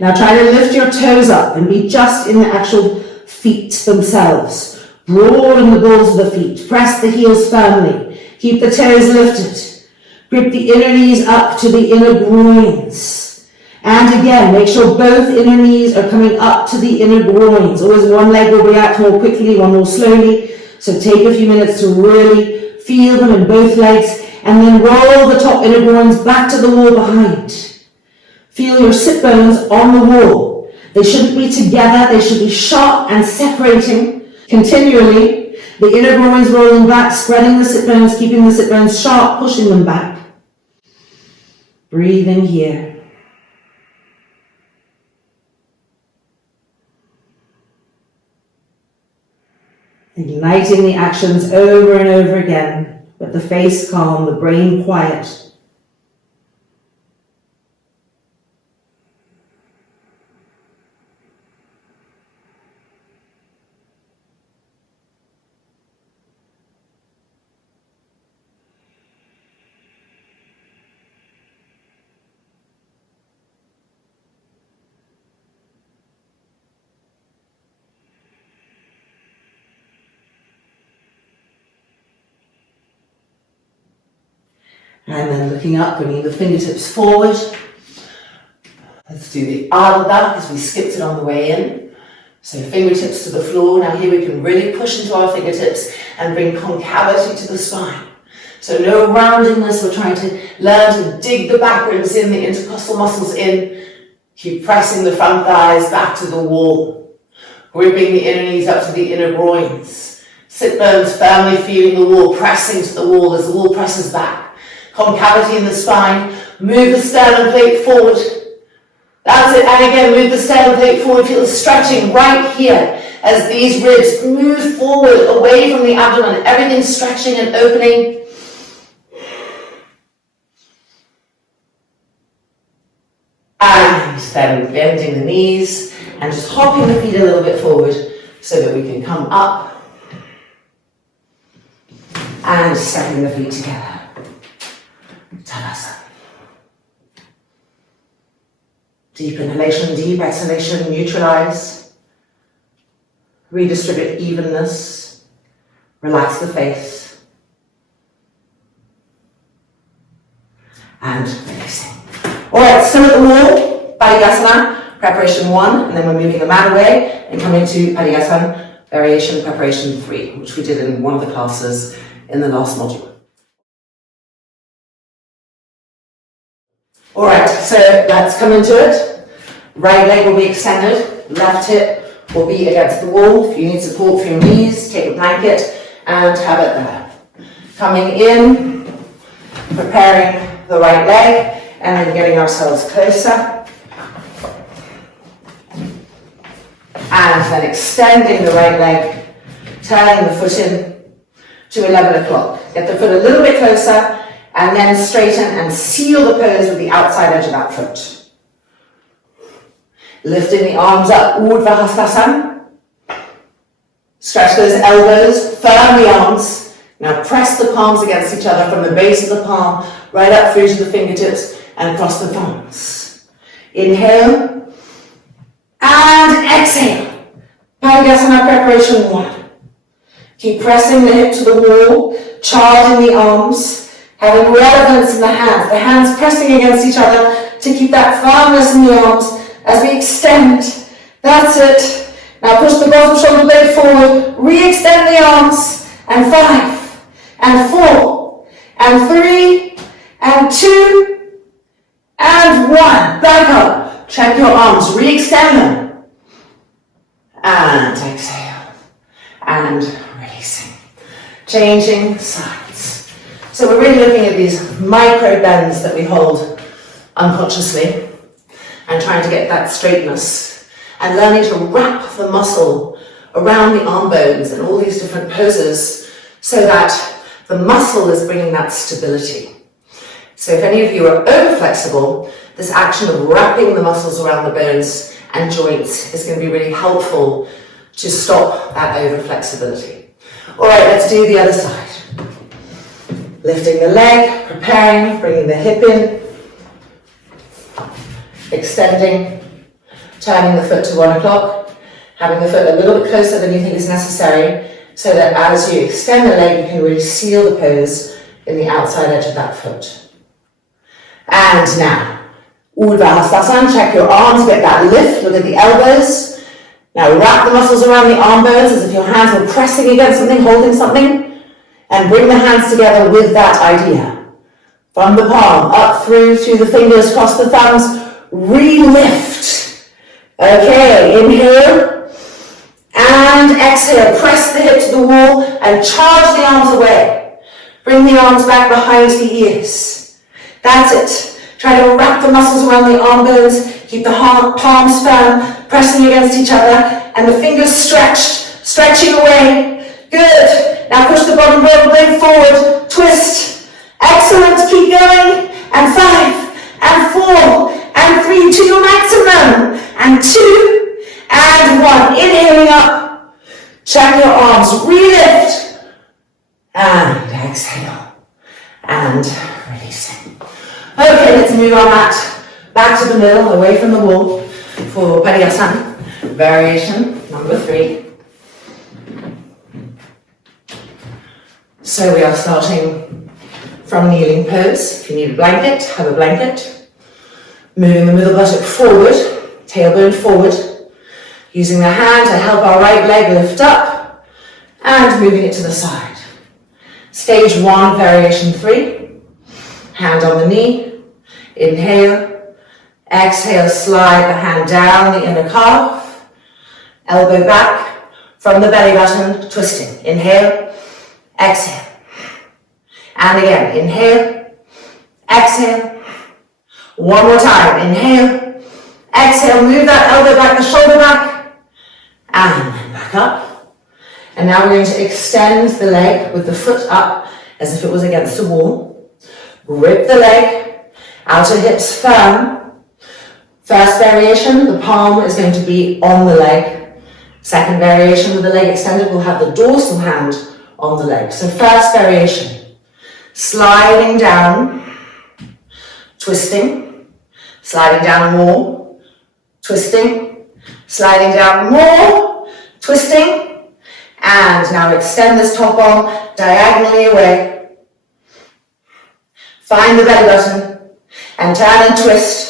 Now try to lift your toes up and be just in the actual feet themselves. Broaden the balls of the feet. Press the heels firmly. Keep the toes lifted. Grip the inner knees up to the inner groins. And again, make sure both inner knees are coming up to the inner groins. Always one leg will react more quickly, one more slowly. So take a few minutes to really feel them in both legs. And then roll the top inner groins back to the wall behind. Feel your sit bones on the wall. They shouldn't be together, they should be sharp and separating continually. The inner groins rolling back, spreading the sit bones, keeping the sit bones sharp, pushing them back. Breathing here. Igniting the actions over and over again, with the face calm, the brain quiet. And then looking up, bringing the fingertips forward. Let's do the alda because we skipped it on the way in. So fingertips to the floor. Now here we can really push into our fingertips and bring concavity to the spine. So no roundingness, we're trying to learn to dig the back ribs in, the intercostal muscles in. Keep pressing the front thighs back to the wall. Gripping the inner knees up to the inner groins. Sit bones firmly feeling the wall, pressing to the wall as the wall presses back. Concavity in the spine. Move the sternum plate forward. That's it. And again, move the sternum plate forward. Feel the stretching right here as these ribs move forward away from the abdomen. Everything stretching and opening. And then bending the knees and just hopping the feet a little bit forward so that we can come up and stepping the feet together. Tadasana. Deep inhalation, deep exhalation, neutralize. Redistribute evenness. Relax the face. And releasing. Alright, still at the wall, Padayasana, preparation 1, and then we're moving the mat away and coming to Padayasana, variation preparation 3, which we did in one of the classes in the last module. Alright, so let's come into it. Right leg will be extended, left hip will be against the wall. If you need support for your knees, take a blanket and have it there. Coming in, preparing the right leg, and then getting ourselves closer. And then extending the right leg, turning the foot in to 11 o'clock. Get the foot a little bit closer, and then straighten and seal the pose with the outside edge of that foot. Lifting the arms up, Urdhva Hastasana. Stretch those elbows, firm the arms. Now press the palms against each other from the base of the palm, right up through to the fingertips and across the thumbs. Inhale and exhale. Padayasana preparation 1. Keep pressing the hip to the wall, charging the arms, having relevance in the hands pressing against each other to keep that firmness in the arms as we extend. That's it. Now push the bottom shoulder blade forward, re-extend the arms, and 5, and 4, and 3, and 2, and 1. Back up. Check your arms, re-extend them. And exhale. And releasing. Changing sides. So we're really looking at these micro bends that we hold unconsciously and trying to get that straightness and learning to wrap the muscle around the arm bones and all these different poses so that the muscle is bringing that stability. So if any of you are over flexible, this action of wrapping the muscles around the bones and joints is going to be really helpful to stop that over flexibility. All right, let's do the other side. Lifting the leg, preparing, bringing the hip in, extending, turning the foot to 1 o'clock, having the foot a little bit closer than you think is necessary, so that as you extend the leg, you can really seal the pose in the outside edge of that foot. And now, Urdhva Hastasana, check your arms, get that lift, look at the elbows. Now wrap the muscles around the arm bones as if your hands were pressing against something, holding something, and bring the hands together with that idea. From the palm, up through the fingers, cross the thumbs, re-lift. Okay, inhale, and exhale, press the hip to the wall, and charge the arms away. Bring the arms back behind the ears. That's it. Try to wrap the muscles around the arm bones, keep the palms firm, pressing against each other, and the fingers stretched, stretching away. Good. Now push the bottom blade forward, twist. Excellent, keep going. And 5, and 4, and 3 to your maximum. And 2, and 1. Inhaling up. Check your arms, re-lift. And exhale. And releasing. Okay, let's move on that back to the middle, away from the wall for Padiyasana. Variation number 3. So we are starting from kneeling pose. If you need a blanket, have a blanket. Moving the middle buttock forward, tailbone forward. Using the hand to help our right leg lift up and moving it to the side. Stage 1, variation 3. Hand on the knee. Inhale. Exhale, slide the hand down the inner calf. Elbow back from the belly button, twisting. Inhale. Exhale. And again, inhale. Exhale. One more time. Inhale. Exhale. Move that elbow back, the shoulder back. And then back up. And now we're going to extend the leg with the foot up as if it was against the wall. Grip the leg. Outer hips firm. First variation, the palm is going to be on the leg. Second variation, with the leg extended, we'll have the dorsal hand on the leg. So first variation, sliding down, twisting, sliding down more, twisting, sliding down more, twisting, and now extend this top arm diagonally away. Find the belly button and turn and twist.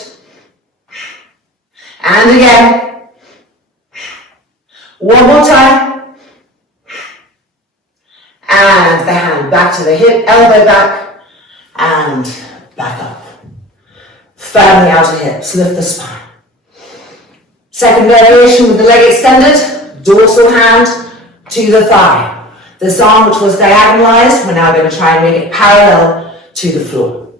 And again. One more time. And the hand back to the hip, elbow back, and back up. Firm the outer hips, lift the spine. Second variation with the leg extended, dorsal hand to the thigh. This arm, which was diagonalized, we're now going to try and make it parallel to the floor.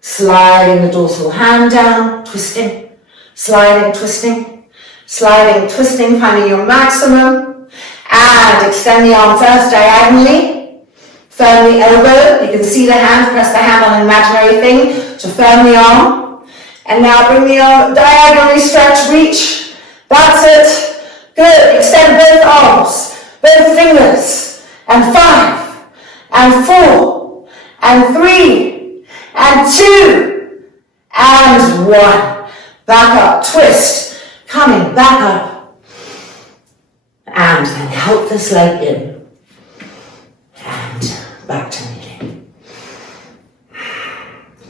Sliding the dorsal hand down, twisting, sliding, twisting, sliding, twisting, finding your maximum. And extend the arm first diagonally. Firm the elbow. You can see the hand, press the hand on an imaginary thing to firm the arm. And now bring the arm diagonally, stretch, reach. That's it. Good. Extend both arms, both fingers. And 5, and 4, and 3, and 2, and 1. Back up, twist, coming back up. And then help this leg in. And back to kneeling.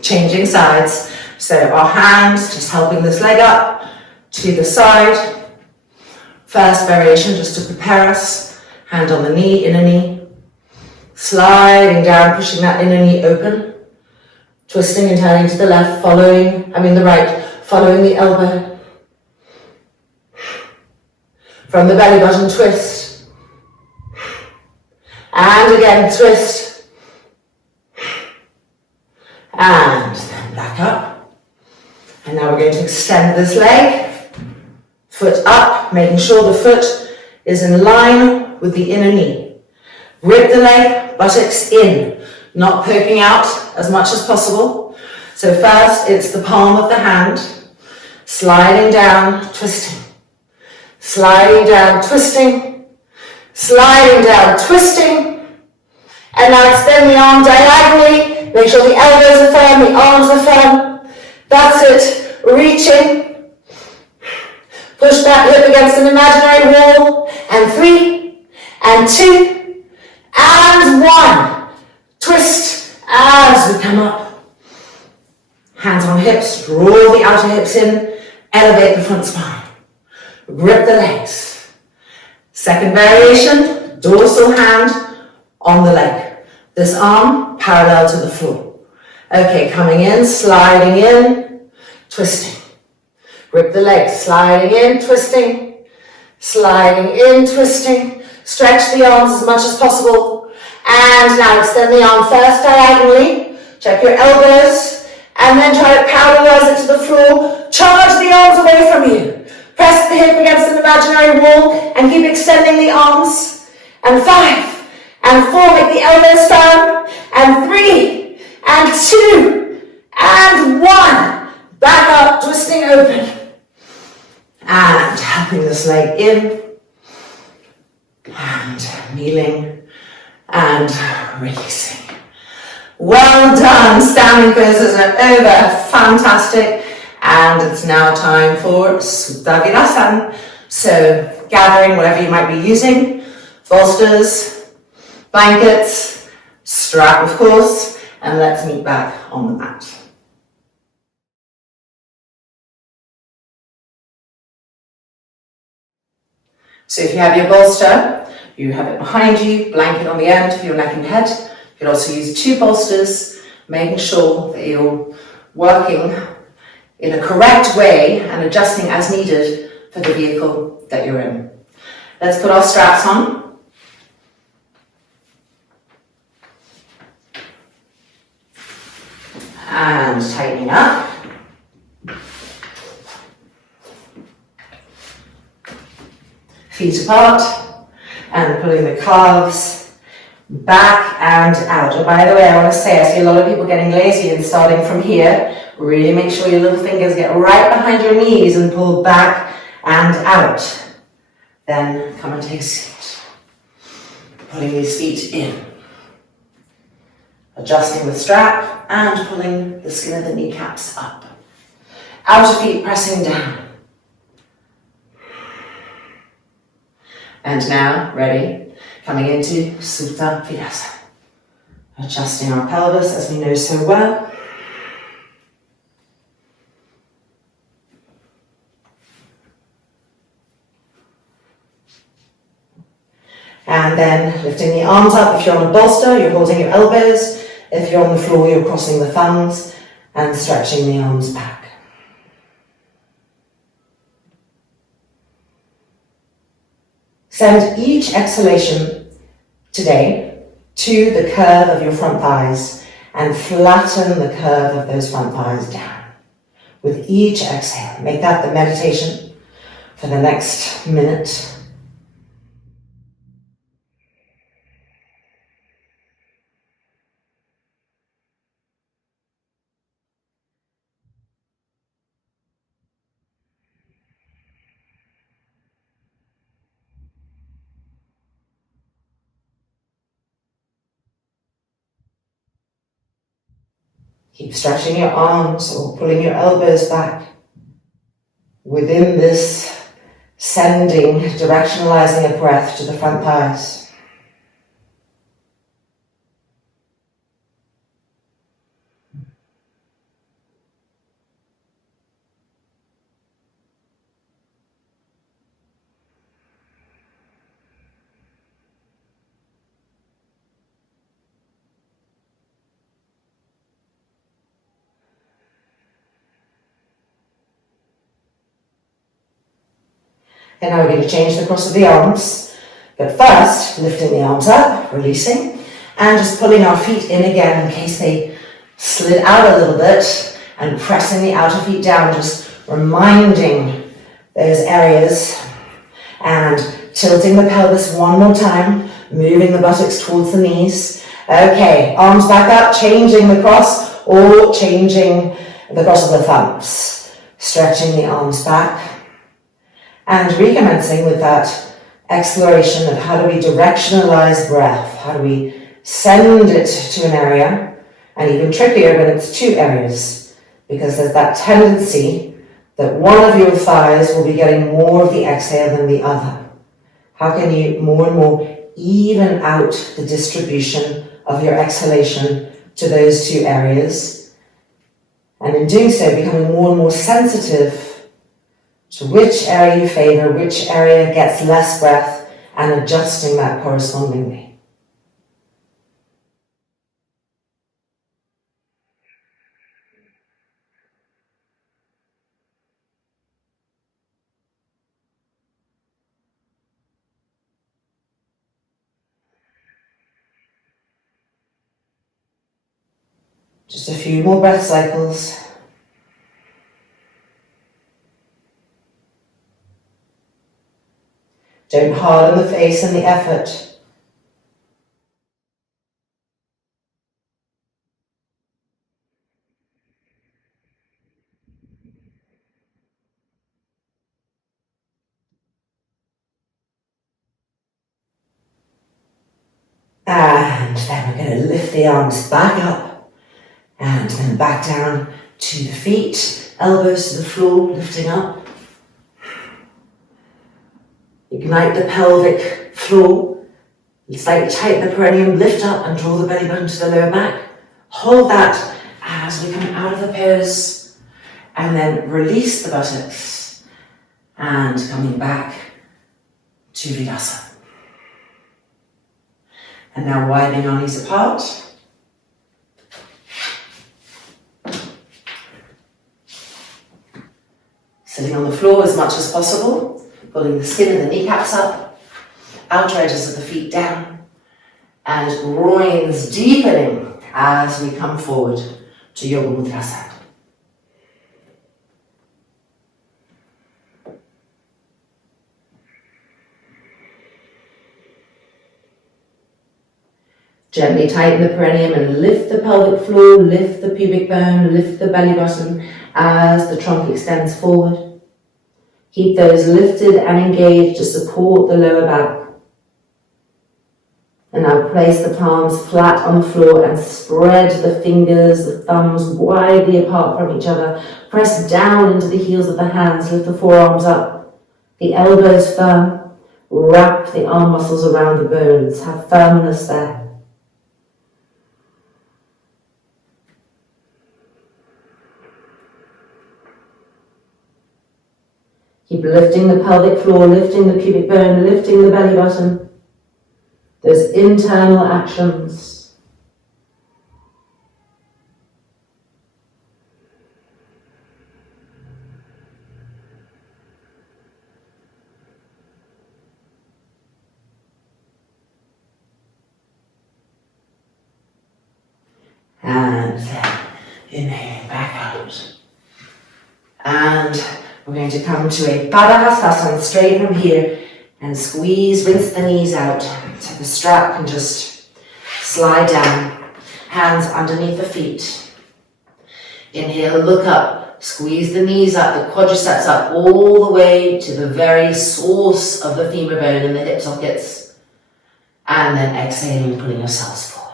Changing sides. So our hands just helping this leg up to the side. First variation just to prepare us. Hand on the knee, inner knee. Sliding down, pushing that inner knee open. Twisting and turning to the left, the right, following the elbow. From the belly button, twist. And again, twist. And then back up. And now we're going to extend this leg. Foot up, making sure the foot is in line with the inner knee. Grip the leg, buttocks in, not poking out as much as possible. So first, it's the palm of the hand, sliding down, twisting. Sliding down, twisting. Sliding down, twisting. And now extend the arm diagonally. Make sure the elbows are firm, the arms are firm. That's it. Reaching. Push that hip against an imaginary wall. And 3, and 2, and 1. Twist as we come up. Hands on hips, draw the outer hips in, elevate the front spine. Grip the legs. Second variation, dorsal hand on the leg. This arm parallel to the floor. Okay, coming in, sliding in, twisting. Grip the legs, sliding in, twisting, sliding in, twisting. Stretch the arms as much as possible. And now extend the arm first diagonally. Check your elbows. And then try to parallelize it to the floor. Charge the arms away from you. Press the hip against an imaginary wall and keep extending the arms. And 5 and 4, make the elbows firm. And 3 and 2 and 1. Back up, twisting open. And helping this leg in. And kneeling and releasing. Well done, standing poses are over, fantastic. And it's now time for Supta Virasana. So gathering whatever you might be using, bolsters, blankets, strap of course, and let's meet back on the mat. So if you have your bolster, you have it behind you, blanket on the end for your neck and head. You can also use 2 bolsters, making sure that you're working in a correct way and adjusting as needed for the vehicle that you're in. Let's put our straps on. And tightening up. Feet apart and pulling the calves back and out. Oh, by the way, I want to say, I see a lot of people getting lazy and starting from here. Really make sure your little fingers get right behind your knees and pull back and out. Then come and take a seat. Pulling these feet in. Adjusting the strap and pulling the skin of the kneecaps up. Outer feet pressing down. And now, ready? Coming into Supta Virasana. Adjusting our pelvis as we know so well. And then lifting the arms up. If you're on a bolster, you're holding your elbows. If you're on the floor, you're crossing the thumbs and stretching the arms back. Send each exhalation today to the curve of your front thighs and flatten the curve of those front thighs down. With each exhale, make that the meditation for the next minute. Keep stretching your arms or pulling your elbows back within this sending, directionalizing a breath to the front thighs. And now we're going to change the cross of the arms. But first, lifting the arms up, releasing, and just pulling our feet in again in case they slid out a little bit, and pressing the outer feet down, just reminding those areas, and tilting the pelvis one more time, moving the buttocks towards the knees. Okay, arms back up, changing the cross, or changing the cross of the thumbs. Stretching the arms back. And recommencing with that exploration of how do we directionalize breath? How do we send it to an area? And even trickier when it's 2 areas, because there's that tendency that one of your thighs will be getting more of the exhale than the other. How can you more and more even out the distribution of your exhalation to those 2 areas? And in doing so, becoming more and more sensitive to which area you favour, which area gets less breath, and adjusting that correspondingly. Just a few more breath cycles. Don't harden the face in the effort. And then we're going to lift the arms back up and then back down to the feet, elbows to the floor, lifting up. Ignite the pelvic floor, slightly tighten the perineum, lift up and draw the belly button to the lower back. Hold that as we come out of the pose and then release the buttocks and coming back to Vinyasa. And now widening our knees apart. Sitting on the floor as much as possible, pulling the skin of the kneecaps up, outer edges of the feet down, and groins deepening as we come forward to Yoga Mudrasana. Gently tighten the perineum and lift the pelvic floor, lift the pubic bone, lift the belly button as the trunk extends forward. Keep those lifted and engaged to support the lower back. And now place the palms flat on the floor and spread the fingers, the thumbs widely apart from each other. Press down into the heels of the hands, lift the forearms up, the elbows firm. Wrap the arm muscles around the bones, have firmness there. Keep lifting the pelvic floor, lifting the pubic bone, lifting the belly button. Those internal actions. And then inhaling back out. And we're going to come to a Padahastasana straight from here and squeeze, rinse the knees out so the strap can just slide down, hands underneath the feet. Inhale, look up, squeeze the knees up, the quadriceps up all the way to the very source of the femur bone and the hip sockets. And then exhaling, pulling yourselves forward.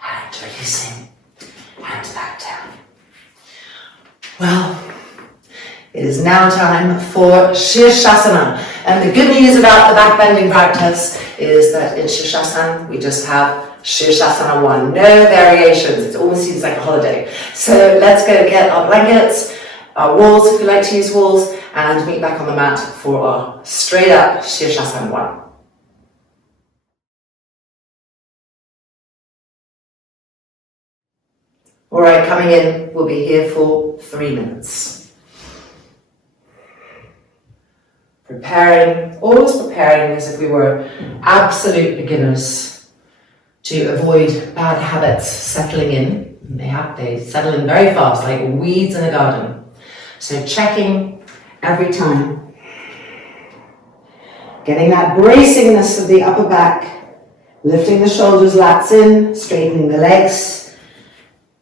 And releasing, and back down. Well, it is now time for Shirshasana. And the good news about the back bending practice is that in Shirshasana, we just have Shirshasana 1. No variations. It almost seems like a holiday. So let's go get our blankets, our walls if you like to use walls, and meet back on the mat for our straight up Shirshasana 1. All right, coming in, we'll be here for 3 minutes. Always preparing as if we were absolute beginners to avoid bad habits settling in. They settle in very fast, like weeds in a garden. So checking every time. Getting that bracingness of the upper back, lifting the shoulders, lats in, straightening the legs.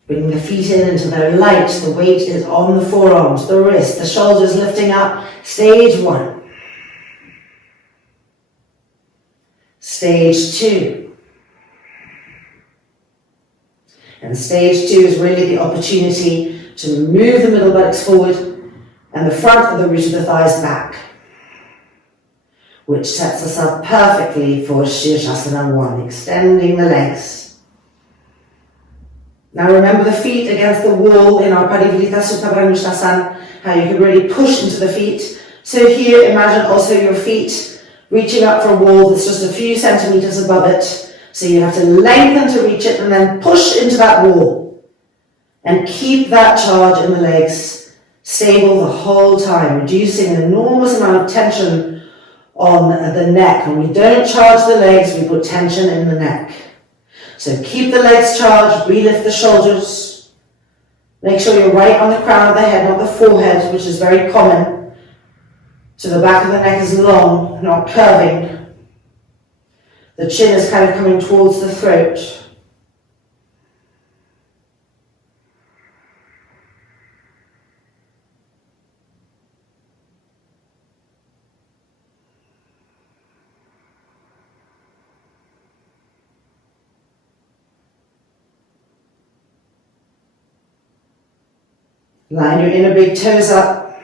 Bringing the feet in until they're light, the weight is on the forearms, the wrist, the shoulders lifting up. Stage 1. Stage 2. And stage 2 is really the opportunity to move the middle buttocks forward and the front of the root of the thighs back, which sets us up perfectly for Shirshasana 1, extending the legs. Now remember the feet against the wall in our Parivrita Supta Pranushtasana, how you can really push into the feet. So here, imagine also your feet reaching up for a wall that's just a few centimeters above it. So you have to lengthen to reach it and then push into that wall. And keep that charge in the legs stable the whole time, reducing an enormous amount of tension on the neck. When we don't charge the legs, we put tension in the neck. So keep the legs charged, relift the shoulders. Make sure you're right on the crown of the head, not the forehead, which is very common. So the back of the neck is long, not curving. The chin is kind of coming towards the throat. Line your inner big toes up.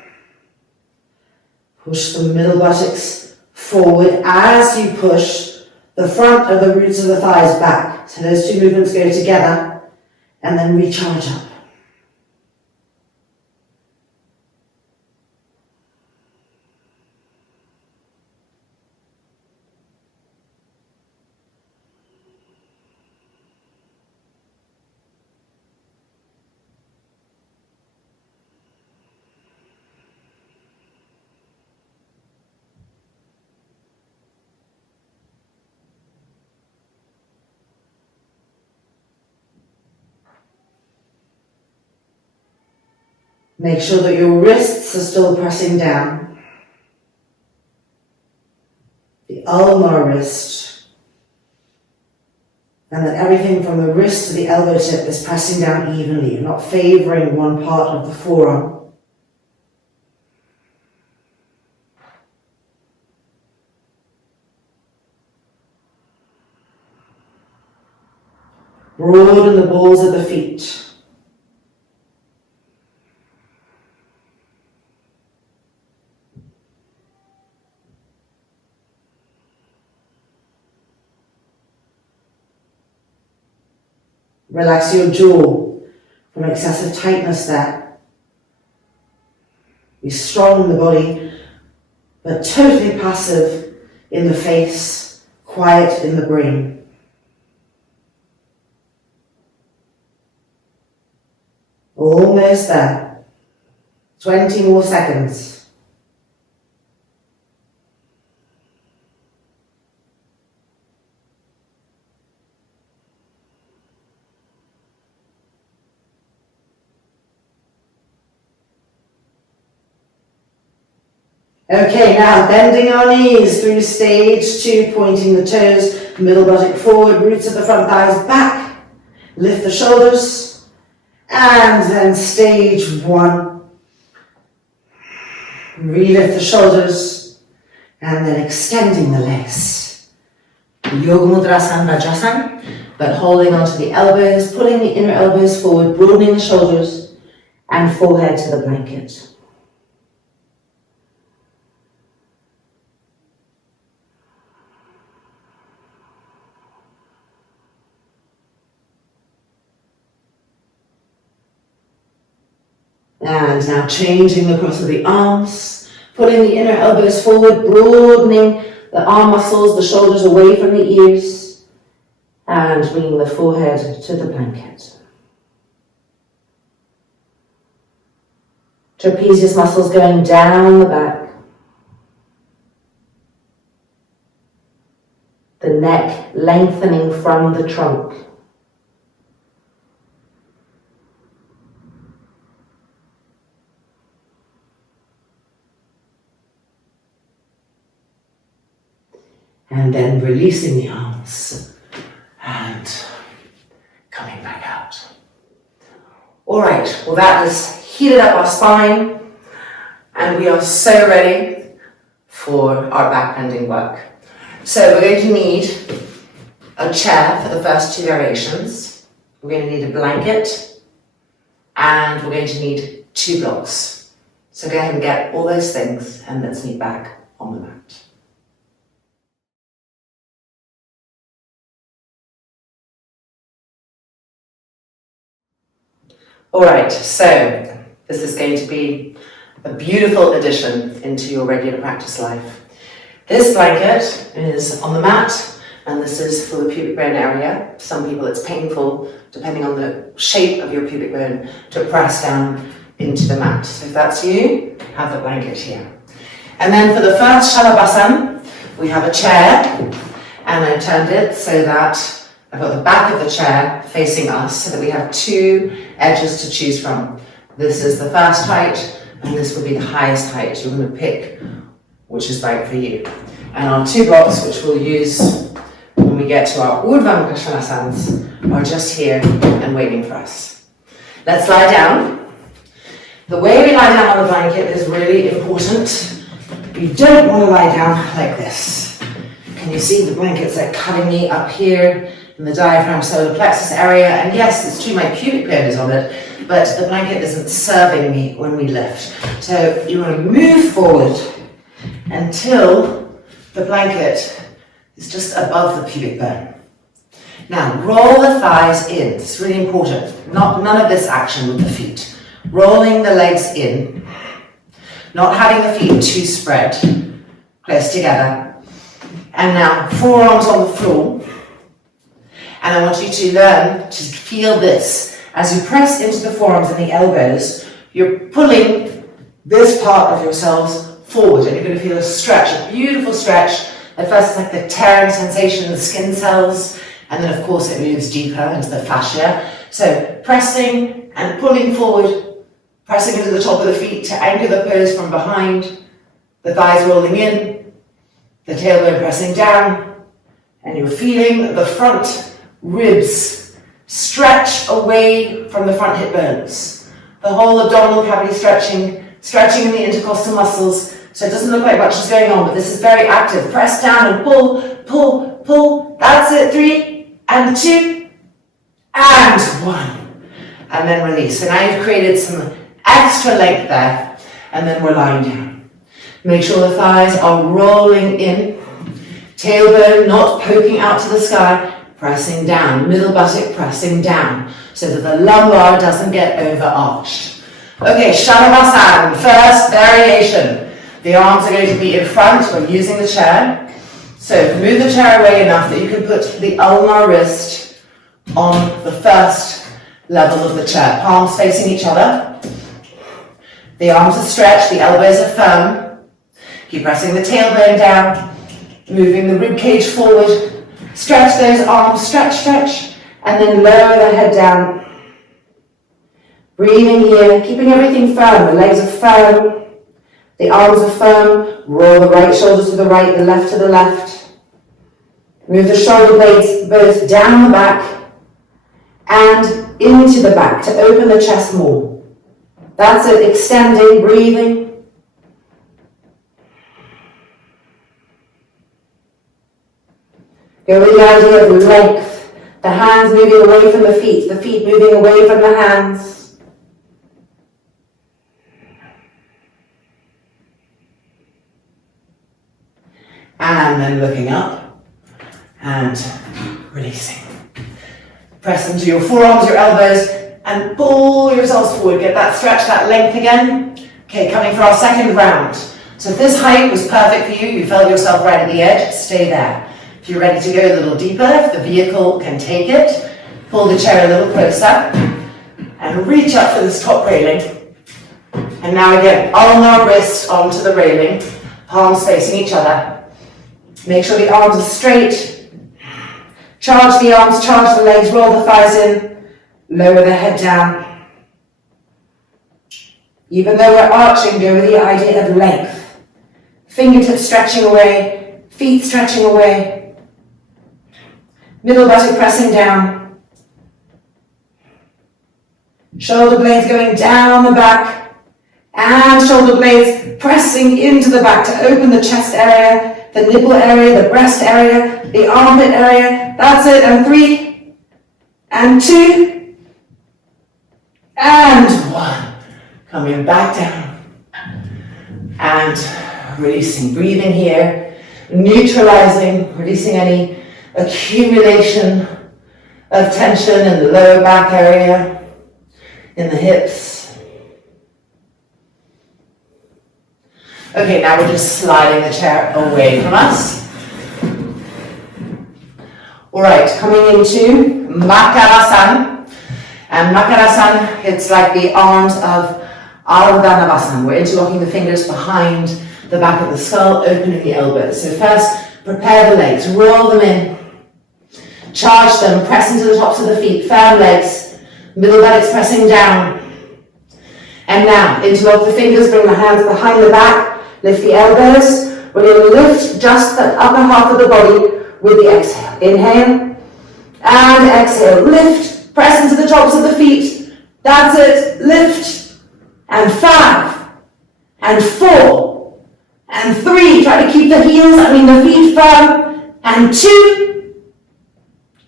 Push the middle buttocks forward as you push the front of the roots of the thighs back. So those two movements go together and then recharge up. Make sure that your wrists are still pressing down. The ulnar wrist. And that everything from the wrist to the elbow tip is pressing down evenly. You're not favoring one part of the forearm. Broaden the balls of the feet. Relax your jaw from excessive tightness there. Be strong in the body, but totally passive in the face, quiet in the brain. Almost there. 20 more seconds. Okay, now bending our knees through stage 2, pointing the toes, middle buttock forward, roots of the front thighs back, lift the shoulders, and then stage 1, relift the shoulders, and then extending the legs. Yoga Mudrasana Vajrasan, but holding onto the elbows, pulling the inner elbows forward, broadening the shoulders, and forehead to the blanket. And now changing the cross of the arms, putting the inner elbows forward, broadening the arm muscles, the shoulders away from the ears, and bringing the forehead to the blanket. Trapezius muscles going down the back. The neck lengthening from the trunk. And then releasing the arms and coming back out. All right, well that has heated up our spine and we are so ready for our back bending work. So we're going to need a chair for the first 2 variations, we're going to need a blanket, and we're going to need 2 blocks. So go ahead and get all those things, and let's meet back on the mat. Alright, so this is going to be a beautiful addition into your regular practice life. This blanket is on the mat, and this is for the pubic bone area. Some people it's painful, depending on the shape of your pubic bone, to press down into the mat. So if that's you, have the blanket here. And then for the first Shalabhasana, we have a chair, and I've turned it so that I've got the back of the chair facing us, so that we have 2 edges to choose from. This is the first height, and this will be the highest height. You're going to pick which is right for you. And our 2 blocks, which we'll use when we get to our Urdhva Mukha Svanasana, are just here and waiting for us. Let's lie down. The way we lie down on the blanket is really important. You don't want to lie down like this. Can you see the blankets are cutting me up here in the diaphragm solar plexus area? And yes, it's true, my pubic bone is on it, but the blanket isn't serving me when we lift. So you want to move forward until the blanket is just above the pubic bone. Now roll the thighs in. It's really important. None of this action with the feet. Rolling the legs in, not having the feet too spread, close together. And now forearms on the floor. And I want you to learn to feel this. As you press into the forearms and the elbows, you're pulling this part of yourselves forward, and you're going to feel a stretch, a beautiful stretch. At first it's like the tearing sensation in the skin cells, and then of course it moves deeper into the fascia. So pressing and pulling forward, pressing into the top of the feet to anchor the pose from behind, the thighs rolling in, the tailbone pressing down, and you're feeling the front ribs stretch away from the front hip bones. The whole abdominal cavity stretching in the intercostal muscles, so it doesn't look like much is going on, but this is very active. Press down and pull, pull, pull. That's it. 3 and 2 and 1. And then release. So now you've created some extra length there, and then we're lying down. Make sure the thighs are rolling in, tailbone not poking out to the sky, pressing down, middle buttock pressing down, so that the lumbar doesn't get overarched. Okay, Shalabhasana, first variation. The arms are going to be in front. We're using the chair. So move the chair away enough that you can put the ulnar wrist on the first level of the chair. Palms facing each other. The arms are stretched, the elbows are firm. Keep pressing the tailbone down, moving the rib cage forward. Stretch those arms, stretch, stretch, and then lower the head down. Breathing here, keeping everything firm. The legs are firm, the arms are firm. Roll the right shoulder to the right, the left to the left. Move the shoulder blades both down the back and into the back to open the chest more. That's it, extending, breathing. Go with the idea of length. The hands moving away from the feet moving away from the hands. And then looking up and releasing. Press into your forearms, your elbows, and pull yourselves forward. Get that stretch, that length again. Okay, coming for our second round. So if this height was perfect for you, you felt yourself right at the edge, stay there. If you're ready to go a little deeper, if the vehicle can take it, pull the chair a little closer and reach up for this top railing. And now again, ulnar wrist onto the railing, palms facing each other. Make sure the arms are straight. Charge the arms, charge the legs, roll the thighs in, lower the head down. Even though we're arching, go with the idea of length. Fingertips stretching away, feet stretching away. Middle buttock pressing down. Shoulder blades going down the back. And shoulder blades pressing into the back to open the chest area, the nipple area, the breast area, the armpit area. That's it. And 3 and 2, and 1. Coming back down, and releasing, breathing here, neutralizing, releasing any accumulation of tension in the lower back area, in the hips. Okay, now we're just sliding the chair away from us. All right, coming into Makarasana. And Makarasana, it's like the arms of Ardha Navasana. We're interlocking the fingers behind the back of the skull, opening the elbows. So first, prepare the legs, roll them in, charge them, press into the tops of the feet, firm legs, middle buttocks pressing down. And now, interlock the fingers, bring the hands behind the back, lift the elbows. We're going to lift just the upper half of the body with the exhale. Inhale, and exhale, lift, press into the tops of the feet. That's it, lift. And 5, and 4, and 3, try to keep the the feet firm, and 2,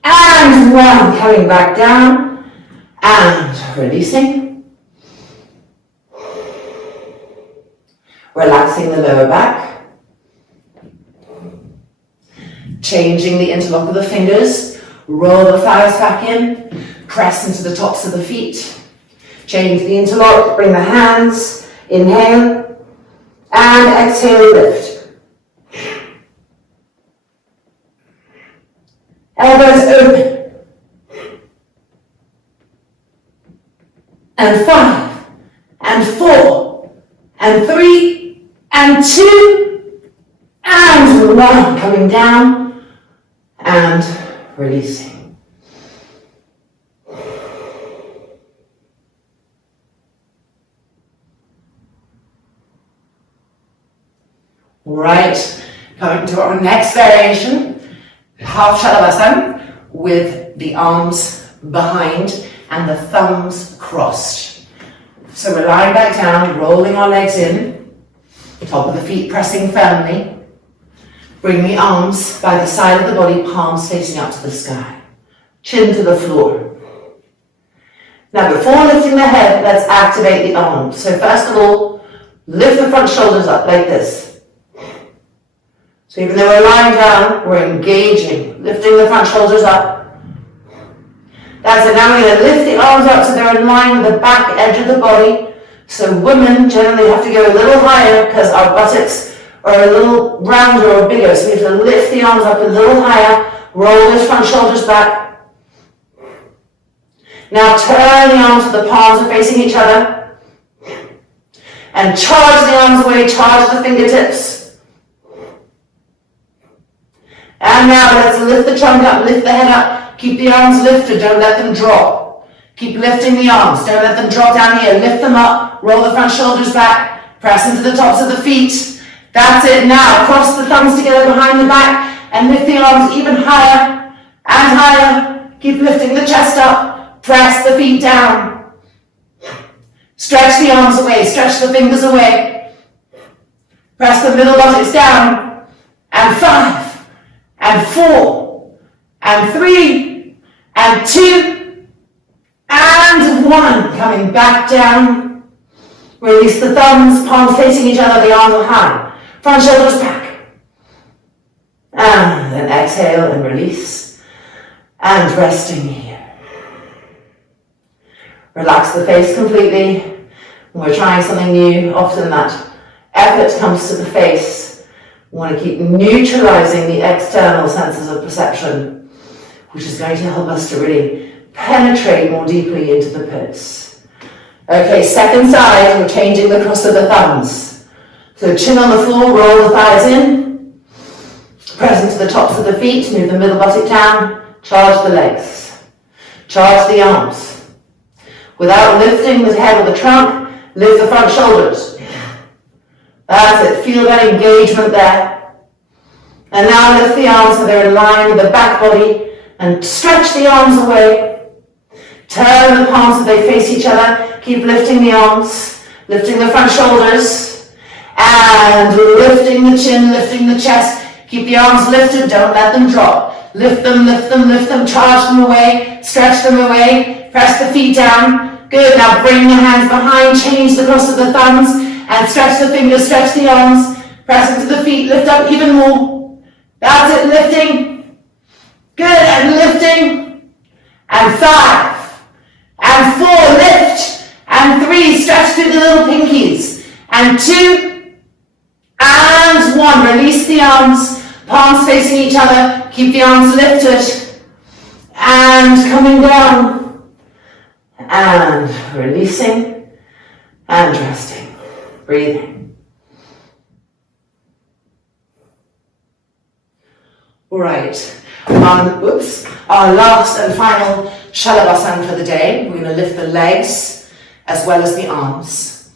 and 1, coming back down, and releasing. Relaxing the lower back. Changing the interlock of the fingers, roll the thighs back in, press into the tops of the feet. Change the interlock, bring the hands, inhale, and exhale, lift. Elbows open. And 5, and 4, and 3, and 2, and 1, coming down, and releasing. Right, coming to our next variation, half Shalabhasana, with the arms behind and the thumbs crossed. So we're lying back down, rolling our legs in, top of the feet pressing firmly. Bring the arms by the side of the body, palms facing up to the sky, chin to the floor. Now before lifting the head, let's activate the arms. So first of all, lift the front shoulders up like this. So even though we're lying down, we're engaging, lifting the front shoulders up. That's it. Now we're going to lift the arms up so they're in line with the back edge of the body. So women generally have to go a little higher because our buttocks are a little rounder or bigger. So we have to lift the arms up a little higher, roll those front shoulders back. Now turn the arms so the palms are facing each other. And charge the arms away, charge the fingertips. And now let's lift the trunk up, lift the head up, keep the arms lifted, don't let them drop. Keep lifting the arms, don't let them drop down here, lift them up, roll the front shoulders back, press into the tops of the feet. That's it. Now cross the thumbs together behind the back and lift the arms even higher and higher. Keep lifting the chest up, press the feet down. Stretch the arms away, stretch the fingers away. Press the middle buttocks down. And 5. And 4, and 3, and 2, and 1. Coming back down. Release the thumbs, palms facing each other, the arms are high. Front shoulders back. And then exhale and release. And resting here. Relax the face completely. When we're trying something new, often that effort comes to the face. We want to keep neutralizing the external senses of perception, which is going to help us to really penetrate more deeply into the pits. Okay, second side, we're changing the cross of the thumbs. So chin on the floor, roll the thighs in, press into the tops of the feet, move the middle buttock down, charge the legs, charge the arms. Without lifting the head or the trunk, lift the front shoulders. That's it, feel that engagement there. And now lift the arms so they're in line with the back body and stretch the arms away. Turn the palms so they face each other. Keep lifting the arms, lifting the front shoulders, and lifting the chin, lifting the chest. Keep the arms lifted, don't let them drop. Lift them, charge them away. stretch them away, press the feet down. Good, now bring your hands behind, change the cross of the thumbs, and stretch the fingers, stretch the arms, press into the feet, lift up even more. That's it, lifting. Good, and lifting. And 5, and 4, lift, and 3, stretch through the little pinkies, and 2, and 1, release the arms, palms facing each other, keep the arms lifted, and coming down, and releasing, and resting, breathing. All right, our last and final Shalabhasana for the day. We're going to lift the legs as well as the arms.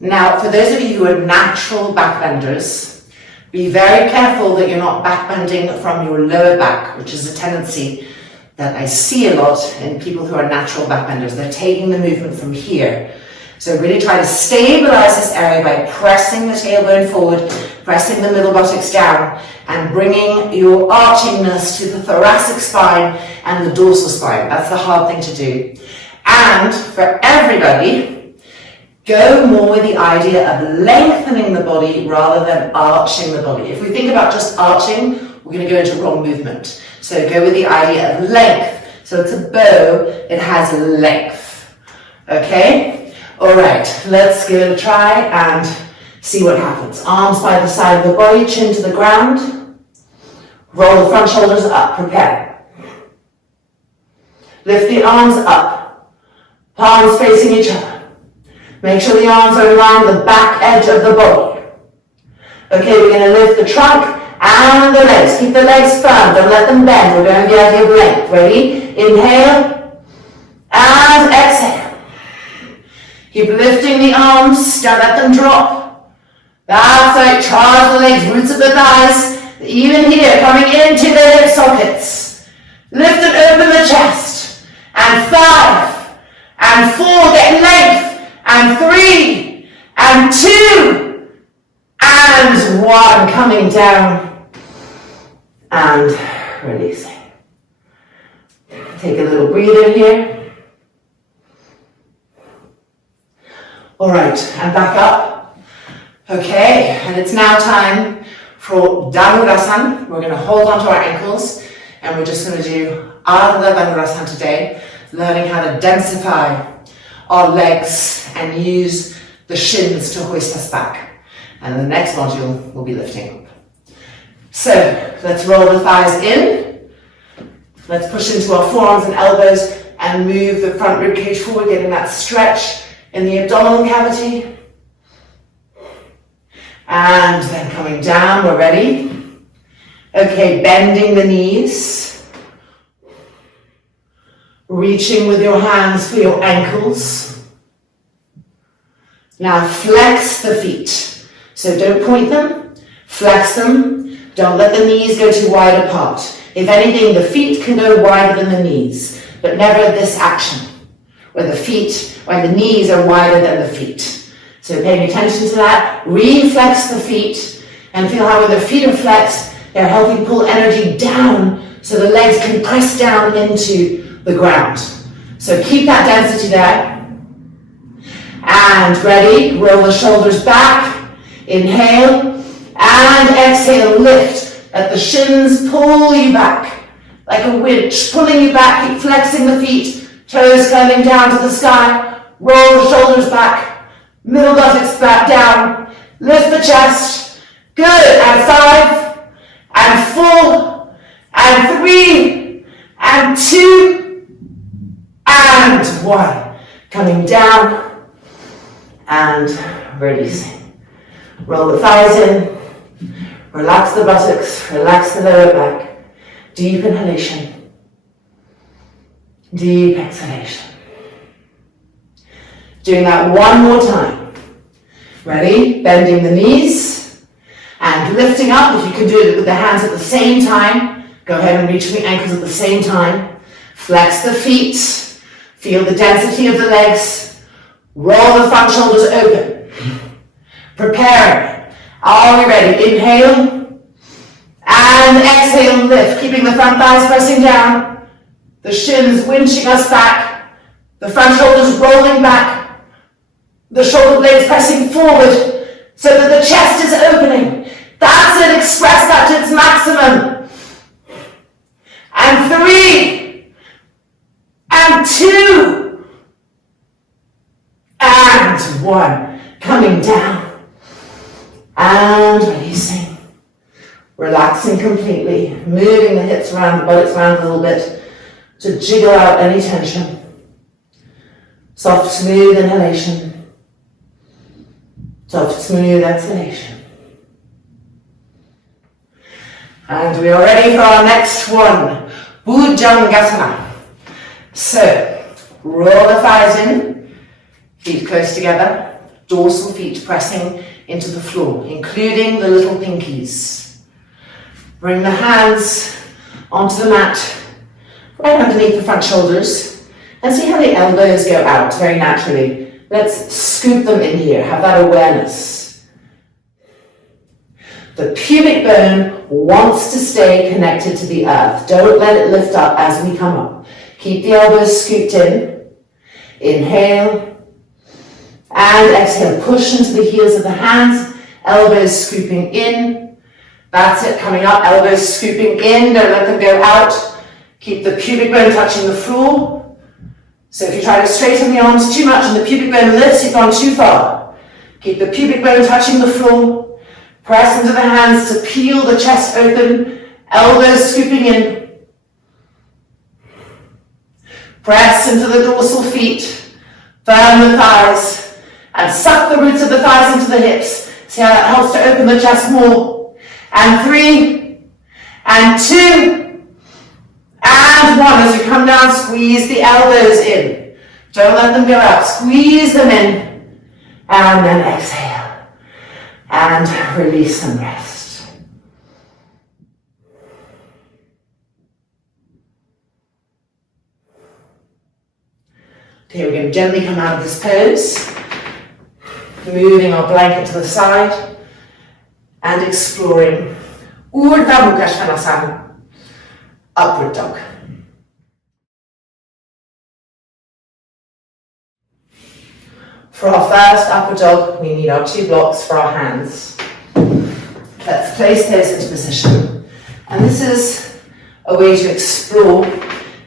Now, for those of you who are natural backbenders, be very careful that you're not backbending from your lower back, which is a tendency that I see a lot in people who are natural backbenders. They're taking the movement from here. So really try to stabilize this area by pressing the tailbone forward, pressing the middle buttocks down, and bringing your archingness to the thoracic spine and the dorsal spine. That's the hard thing to do. And for everybody, go more with the idea of lengthening the body rather than arching the body. If we think about just arching, we're going to go into wrong movement. So go with the idea of length. So it's a bow, it has length. Okay? All right, let's go try and see what happens. Arms by the side of the body, chin to the ground. Roll the front shoulders up, prepare. Lift the arms up, palms facing each other. Make sure the arms are in line with the back edge of the body. Okay, we're going to lift the trunk and the legs. Keep the legs firm, don't let them bend. We're going with the idea of length. Ready? Inhale and exhale. Keep lifting the arms, don't let them drop. That's right, charge the legs, roots of the thighs. Even here, coming into the hip sockets. Lift and open the chest. And 5, and 4, get length. And 3, and 2, and 1, coming down. And releasing. Take a little breather here. All right, and back up. Okay, and it's now time for Dhanurasana. We're going to hold onto our ankles, and we're just going to do Ardha Dhanurasana today, learning how to densify our legs and use the shins to hoist us back. And the next module will be lifting up. So let's roll the thighs in. Let's push into our forearms and elbows and move the front rib cage forward, getting that stretch in the abdominal cavity. And then coming down, we're ready. Okay, bending the knees. Reaching with your hands for your ankles. Now flex the feet. So don't point them, flex them. Don't let the knees go too wide apart. If anything, the feet can go wider than the knees, but never this action, where the knees are wider than the feet. So paying attention to that, reflex the feet, and feel how when the feet are flexed, they're helping pull energy down so the legs can press down into the ground. So keep that density there. And ready, roll the shoulders back, inhale, and exhale, lift. Let the shins pull you back, like a winch, pulling you back, keep flexing the feet, toes curving down to the sky, roll the shoulders back, middle buttocks back down, lift the chest, good, and 5, and 4, and 3, and 2, and 1. Coming down, and releasing. Roll the thighs in, relax the buttocks, relax the lower back, deep inhalation, deep exhalation. Doing that one more time. Ready? Bending the knees and lifting up. If you can do it with the hands at the same time, go ahead and reach for the ankles at the same time. Flex the feet, feel the density of the legs, roll the front shoulders open. Prepare. Are we ready? Inhale and exhale, lift, keeping the front thighs pressing down. The shins winching us back, the front shoulders rolling back, the shoulder blades pressing forward so that the chest is opening. That's it, express that to its maximum. And 3, and 2, and 1. Coming down and releasing. Relaxing completely, moving the hips around, the buttocks around a little bit to jiggle out any tension. Soft, smooth inhalation. Soft, smooth exhalation. And we are ready for our next one, Bhujangasana. So, roll the thighs in, feet close together, dorsal feet pressing into the floor, including the little pinkies. Bring the hands onto the mat, right underneath the front shoulders, and see how the elbows go out very naturally. Let's scoop them in here, have that awareness. The pubic bone wants to stay connected to the earth. Don't let it lift up as we come up. Keep the elbows scooped in. Inhale. And exhale. Push into the heels of the hands. Elbows scooping in. That's it. Coming up. Elbows scooping in. Don't let them go out. Keep the pubic bone touching the floor. So if you try to straighten the arms too much and the pubic bone lifts, you've gone too far. Keep the pubic bone touching the floor. Press into the hands to peel the chest open, elbows scooping in. Press into the dorsal feet, firm the thighs, and suck the roots of the thighs into the hips. See how that helps to open the chest more. And 3, and 2, and 1. As you come down, squeeze the elbows in. Don't let them go out. Squeeze them in, and then exhale. And release and rest. Okay, we're going to gently come out of this pose, moving our blanket to the side and exploring Urdhva Mukha Svanasana, upward dog. For our first upward dog, we need our 2 blocks for our hands. Let's place those into position. And this is a way to explore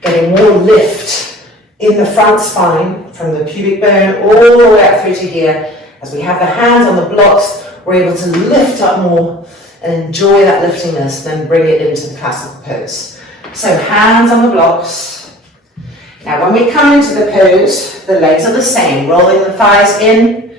getting more lift in the front spine from the pubic bone all the way up through to here. As we have the hands on the blocks, we're able to lift up more and enjoy that liftingness, then bring it into the classical pose. So hands on the blocks. Now when we come into the pose, the legs are the same, rolling the thighs in,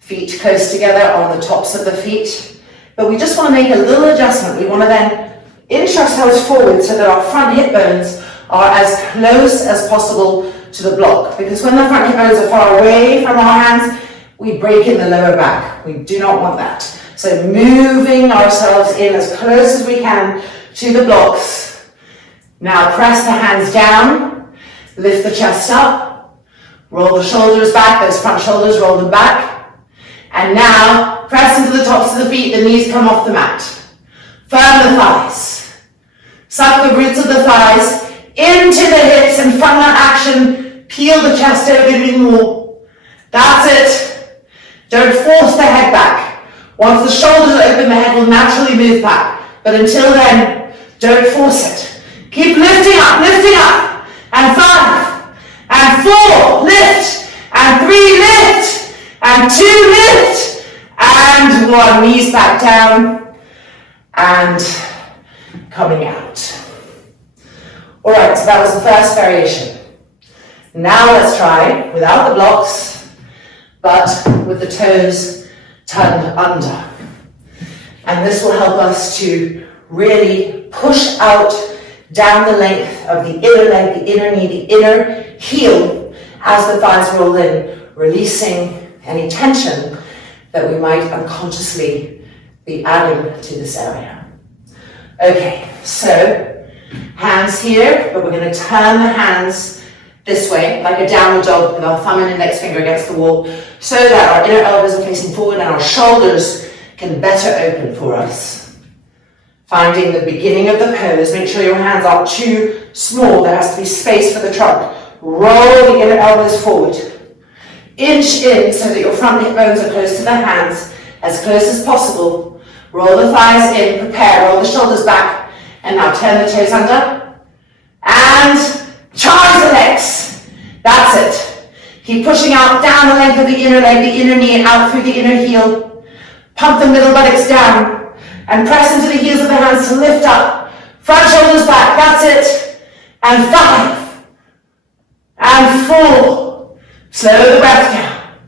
feet close together on the tops of the feet. But we just want to make a little adjustment. We want to then inch ourselves forward so that our front hip bones are as close as possible to the block. Because when the front hip bones are far away from our hands, we break in the lower back. We do not want that. So moving ourselves in as close as we can to the blocks. Now press the hands down. Lift the chest up, roll the shoulders back, those front shoulders, roll them back. And now, press into the tops of the feet, the knees come off the mat. Firm the thighs. Suck the roots of the thighs into the hips, and from that action, peel the chest over even more. That's it. Don't force the head back. Once the shoulders are open, the head will naturally move back. But until then, don't force it. Keep lifting up. And 5, and 4, lift, and 3, lift, and 2, lift, and 1, knees back down, and coming out. All right, so that was the first variation. Now let's try, without the blocks, but with the toes turned under. And this will help us to really push out down the length of the inner leg, the inner knee, the inner heel as the thighs roll in, releasing any tension that we might unconsciously be adding to this area. Okay, so hands here, but we're going to turn the hands this way, like a downward dog with our thumb and index finger against the wall, so that our inner elbows are facing forward and our shoulders can better open for us. Finding the beginning of the pose, make sure your hands aren't too small. There has to be space for the trunk. Roll the inner elbows forward. Inch in so that your front hip bones are close to the hands, as close as possible. Roll the thighs in, prepare, roll the shoulders back, and now turn the toes under. And charge the legs. That's it. Keep pushing out, down the length of the inner leg, the inner knee, out through the inner heel. Pump the middle buttocks down, and press into the heels of the hands to lift up. Front shoulders back, that's it. And 5. And 4. Slow the breath down.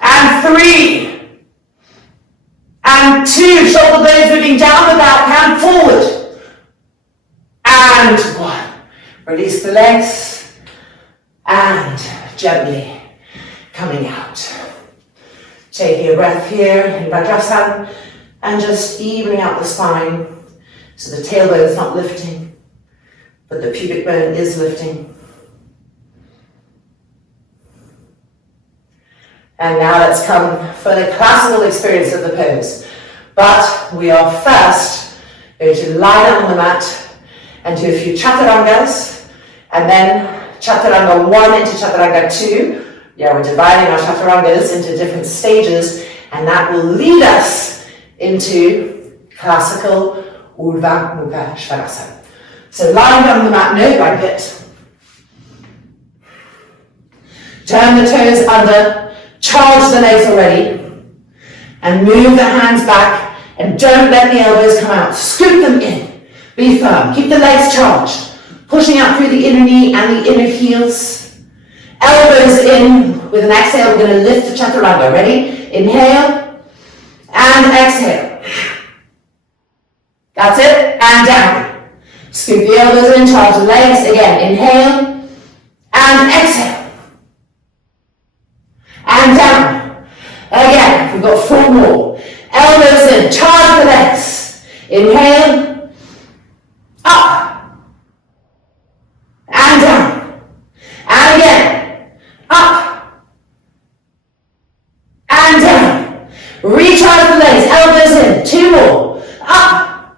And 3. And 2. Shoulder blades moving down the back and forward. And 1. Release the legs. And gently coming out. Taking a breath here in Vajrasana and just evening out the spine so the tailbone is not lifting, but the pubic bone is lifting. And now let's come for the classical experience of the pose. But we are first going to lie down on the mat and do a few chaturangas, and then chaturanga 1 into chaturanga 2. Yeah, we're dividing our chaturangas into different stages, and that will lead us into classical Urdhva Mukha Svanasana. So lying down on the mat, no blanket. Turn the toes under, charge the legs already, and move the hands back, and don't let the elbows come out. Scoop them in. Be firm. Keep the legs charged. Pushing out through the inner knee and the inner heels. Elbows in. With an exhale, we're going to lift the chaturanga. Ready? Inhale and exhale. That's it. And down. Scoop the elbows in, charge the legs. Again, inhale and exhale. And down. Again, we've got 4 more. Elbows in, charge the legs. Inhale, up, and down. And again, up, and down. Recharge the legs, elbows in, 2 more. Up,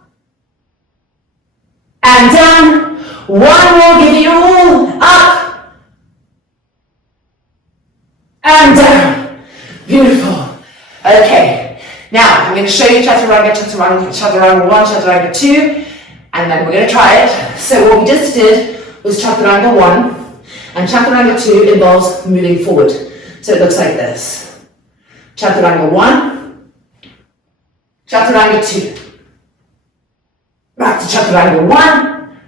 and down. 1 more, give you all. Up, and down. Beautiful. Okay, now I'm going to show you chaturanga 1, chaturanga 2, and then we're going to try it. So what we just did was chaturanga 1, and chaturanga 2 involves moving forward. So it looks like this. Chaturanga 1, chaturanga 2. Back to chaturanga 1,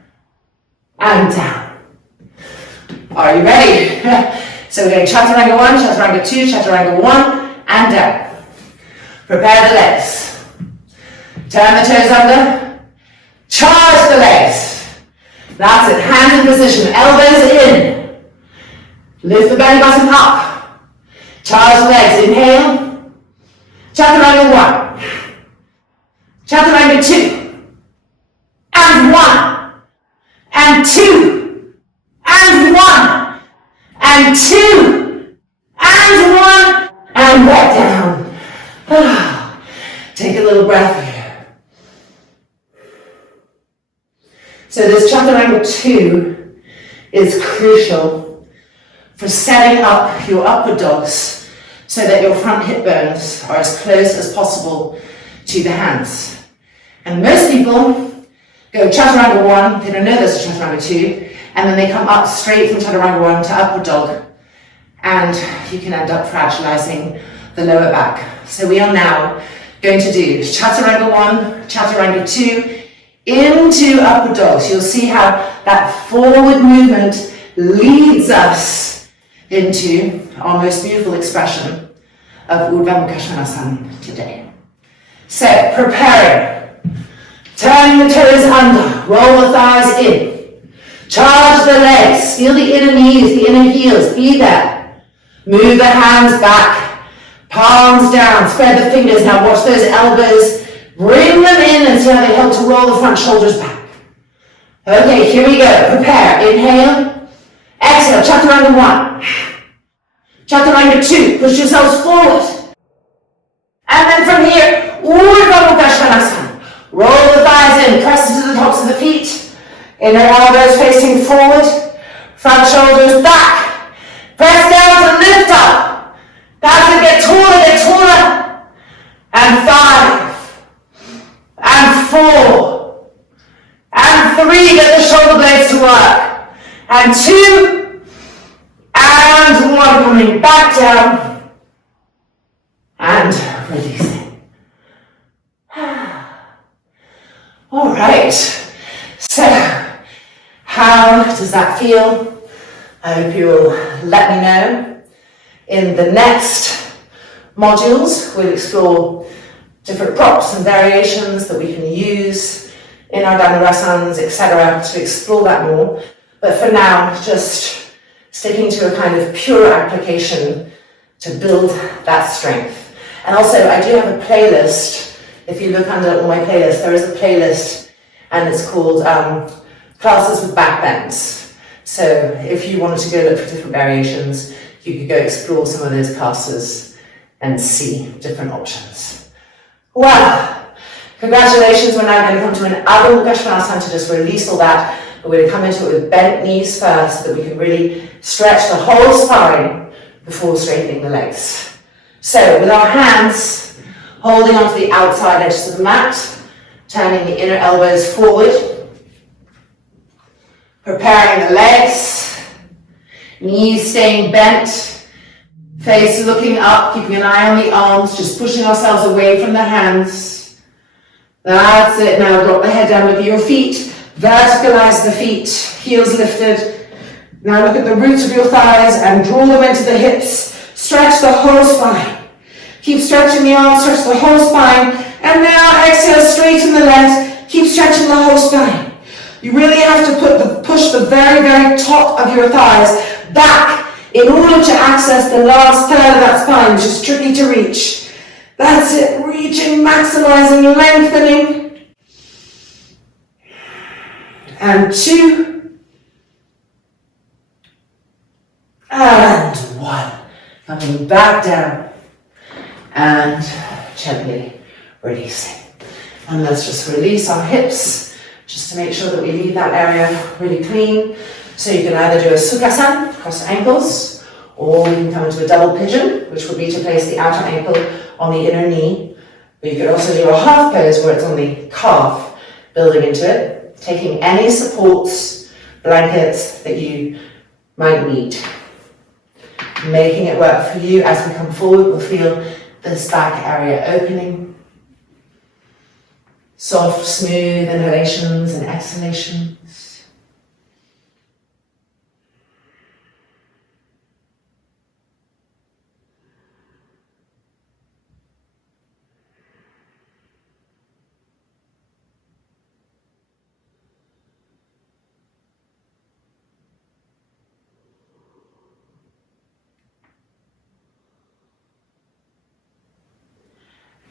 and down. Are you ready? So we're going chaturanga 1, chaturanga 2, chaturanga 1, and down. Prepare the legs. Turn the toes under. Charge the legs. That's it. Hands in position. Elbows in. Lift the belly button up. Charge the legs. Inhale. Chaturanga 1. Chaturanga 2. And 1. And 2. And 1. And 2. And 1. And back down. Take a little breath here. So this chaturanga 2 is crucial for setting up your upward dogs so that your front hip bones are as close as possible to the hands. And most people go chaturanga 1, they don't know there's a chaturanga 2, and then they come up straight from chaturanga 1 to upward dog, and you can end up fragilizing the lower back. So we are now going to do chaturanga 1, chaturanga 2, into upward dog. So you'll see how that forward movement leads us into our most beautiful expression of Urdhva Mukha Svanasana today. So preparing. Turn the toes under, roll the thighs in. Charge the legs, feel the inner knees, the inner heels, be there. Move the hands back. Palms down, spread the fingers. Now watch those elbows. Bring them in and see how they help to roll the front shoulders back. Okay, here we go. Prepare. Inhale. Exhale. Chaturanga 1. Chaturanga 2. Push yourselves forward. And then from here, Urdhva Mukha Svanasana. Roll the thighs in. Press into the tops of the feet. Inner elbows facing forward, front shoulders back. Press down to lift up. That's it, get taller. And 5, and 4, and 3, get the shoulder blades to work. And 2, and 1, coming back down. And releasing. All right, so how does that feel? I hope you'll let me know. In the next modules, we'll explore different props and variations that we can use in our dhanurasans, etc., to explore that more. But for now, just sticking to a kind of pure application to build that strength. And also, I do have a playlist. If you look under all my playlists, there is a playlist, and it's called Classes with Back Bends. So if you wanted to go look for different variations, you could go explore some of those classes and see different options. Well, congratulations, we're now going to come to an Adho Mukha Svanasana to just release all that. But we're going to come into it with bent knees first so that we can really stretch the whole spine before straightening the legs. So with our hands holding onto the outside edges of the mat, turning the inner elbows forward, preparing the legs, knees staying bent, face looking up, keeping an eye on the arms, just pushing ourselves away from the hands. That's it. Now drop the head down, look at your feet, verticalize the feet, heels lifted. Now look at the roots of your thighs and draw them into the hips. Stretch the whole spine. Keep stretching the arms, stretch the whole spine. And now exhale, straighten the legs. Keep stretching the whole spine. You really have to push the very, very top of your thighs back in order to access the last third of that spine, which is tricky to reach. That's it, reaching, maximizing, lengthening. And 2. And 1. Coming back down. And gently releasing. And let's just release our hips, just to make sure that we leave that area really clean. So you can either do a sukhasana, cross ankles, or you can come into a double pigeon, which would be to place the outer ankle on the inner knee. But you could also do a half pose where it's on the calf, building into it, taking any supports, blankets that you might need. Making it work for you. As we come forward, we'll feel this back area opening. Soft, smooth inhalations and exhalations.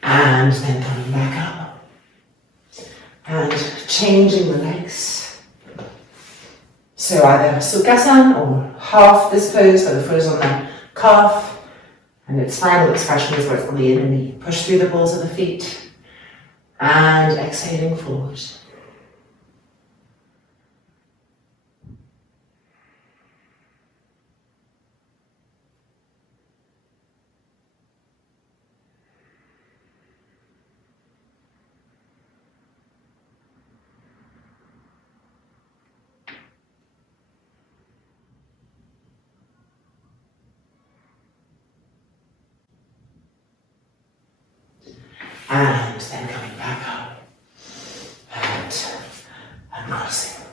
And then coming back up and changing the legs. So either sukhasana or half this pose, where the foot is on the calf and its final expression is where it's on the inner knee. Push through the balls of the feet and exhaling forward. And then coming back up and uncrossing.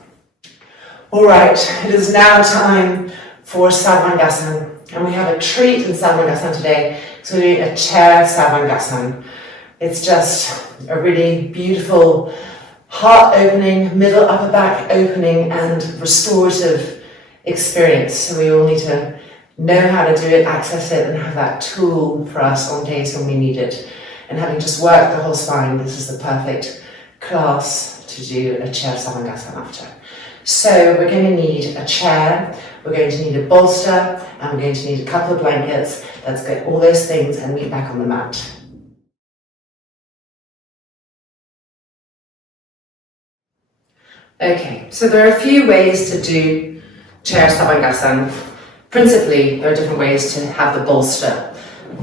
All right, it is now time for Savangasana, and we have a treat in Savangasana today. So we're doing a chair Savangasana. It's just a really beautiful heart opening, middle upper back opening and restorative experience. So we all need to know how to do it, access it, and have that tool for us on days when we need it. And having just worked the whole spine, this is the perfect class to do a chair Savangasana after. So we're going to need a chair, we're going to need a bolster, and we're going to need a couple of blankets. Let's get all those things and meet back on the mat. Okay, so there are a few ways to do chair Savangasana. Principally, there are different ways to have the bolster.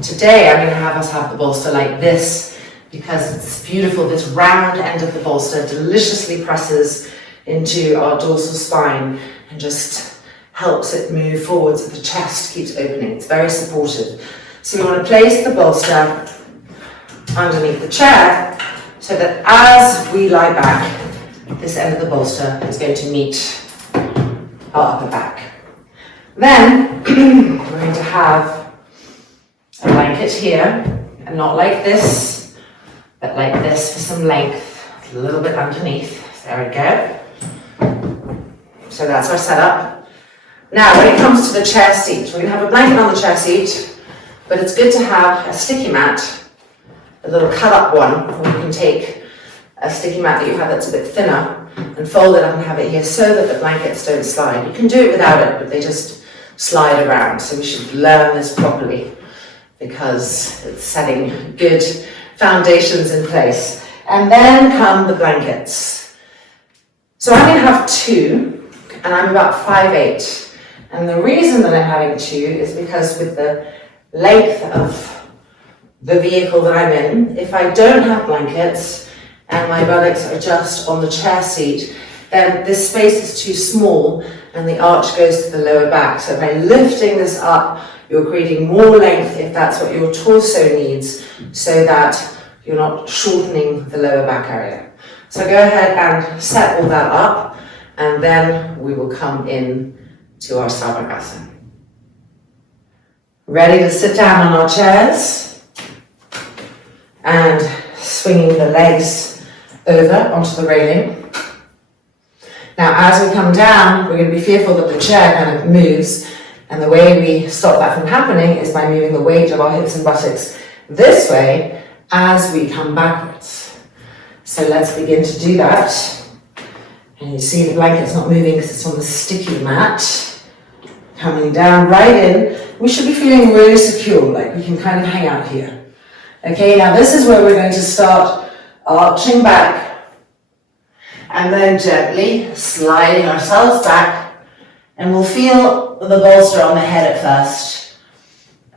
Today, I'm going to have us have the bolster like this because it's beautiful. This round end of the bolster deliciously presses into our dorsal spine and just helps it move forward so the chest keeps opening. It's very supportive. So you want to place the bolster underneath the chair so that as we lie back, this end of the bolster is going to meet our upper back. Then we're going to have a blanket here, and not like this, but like this for some length, a little bit underneath. There we go. So that's our setup. Now, when it comes to the chair seat, we're going to have a blanket on the chair seat, but it's good to have a sticky mat, a little cut-up one, or you can take a sticky mat that you have that's a bit thinner and fold it up and have it here so that the blankets don't slide. You can do it without it, but they just slide around. So we should learn this properly because it's setting good foundations in place. And then come the blankets. So I'm going to have two, and I'm about 5'8". And the reason that I'm having two is because with the length of the vehicle that I'm in, if I don't have blankets and my buttocks are just on the chair seat, then this space is too small and the arch goes to the lower back. So by lifting this up, you're creating more length if that's what your torso needs, so that you're not shortening the lower back area. So go ahead and set all that up, and then we will come in to our Savangasana. Ready to sit down on our chairs and swinging the legs over onto the railing. Now, as we come down, we're going to be fearful that the chair kind of moves, and the way we stop that from happening is by moving the weight of our hips and buttocks this way as we come backwards. So let's begin to do that. And you see the blanket's not moving because it's on the sticky mat. Coming down right in. We should be feeling really secure, like we can kind of hang out here. Okay, now this is where we're going to start arching back and then gently sliding ourselves back, and we'll feel the bolster on the head at first.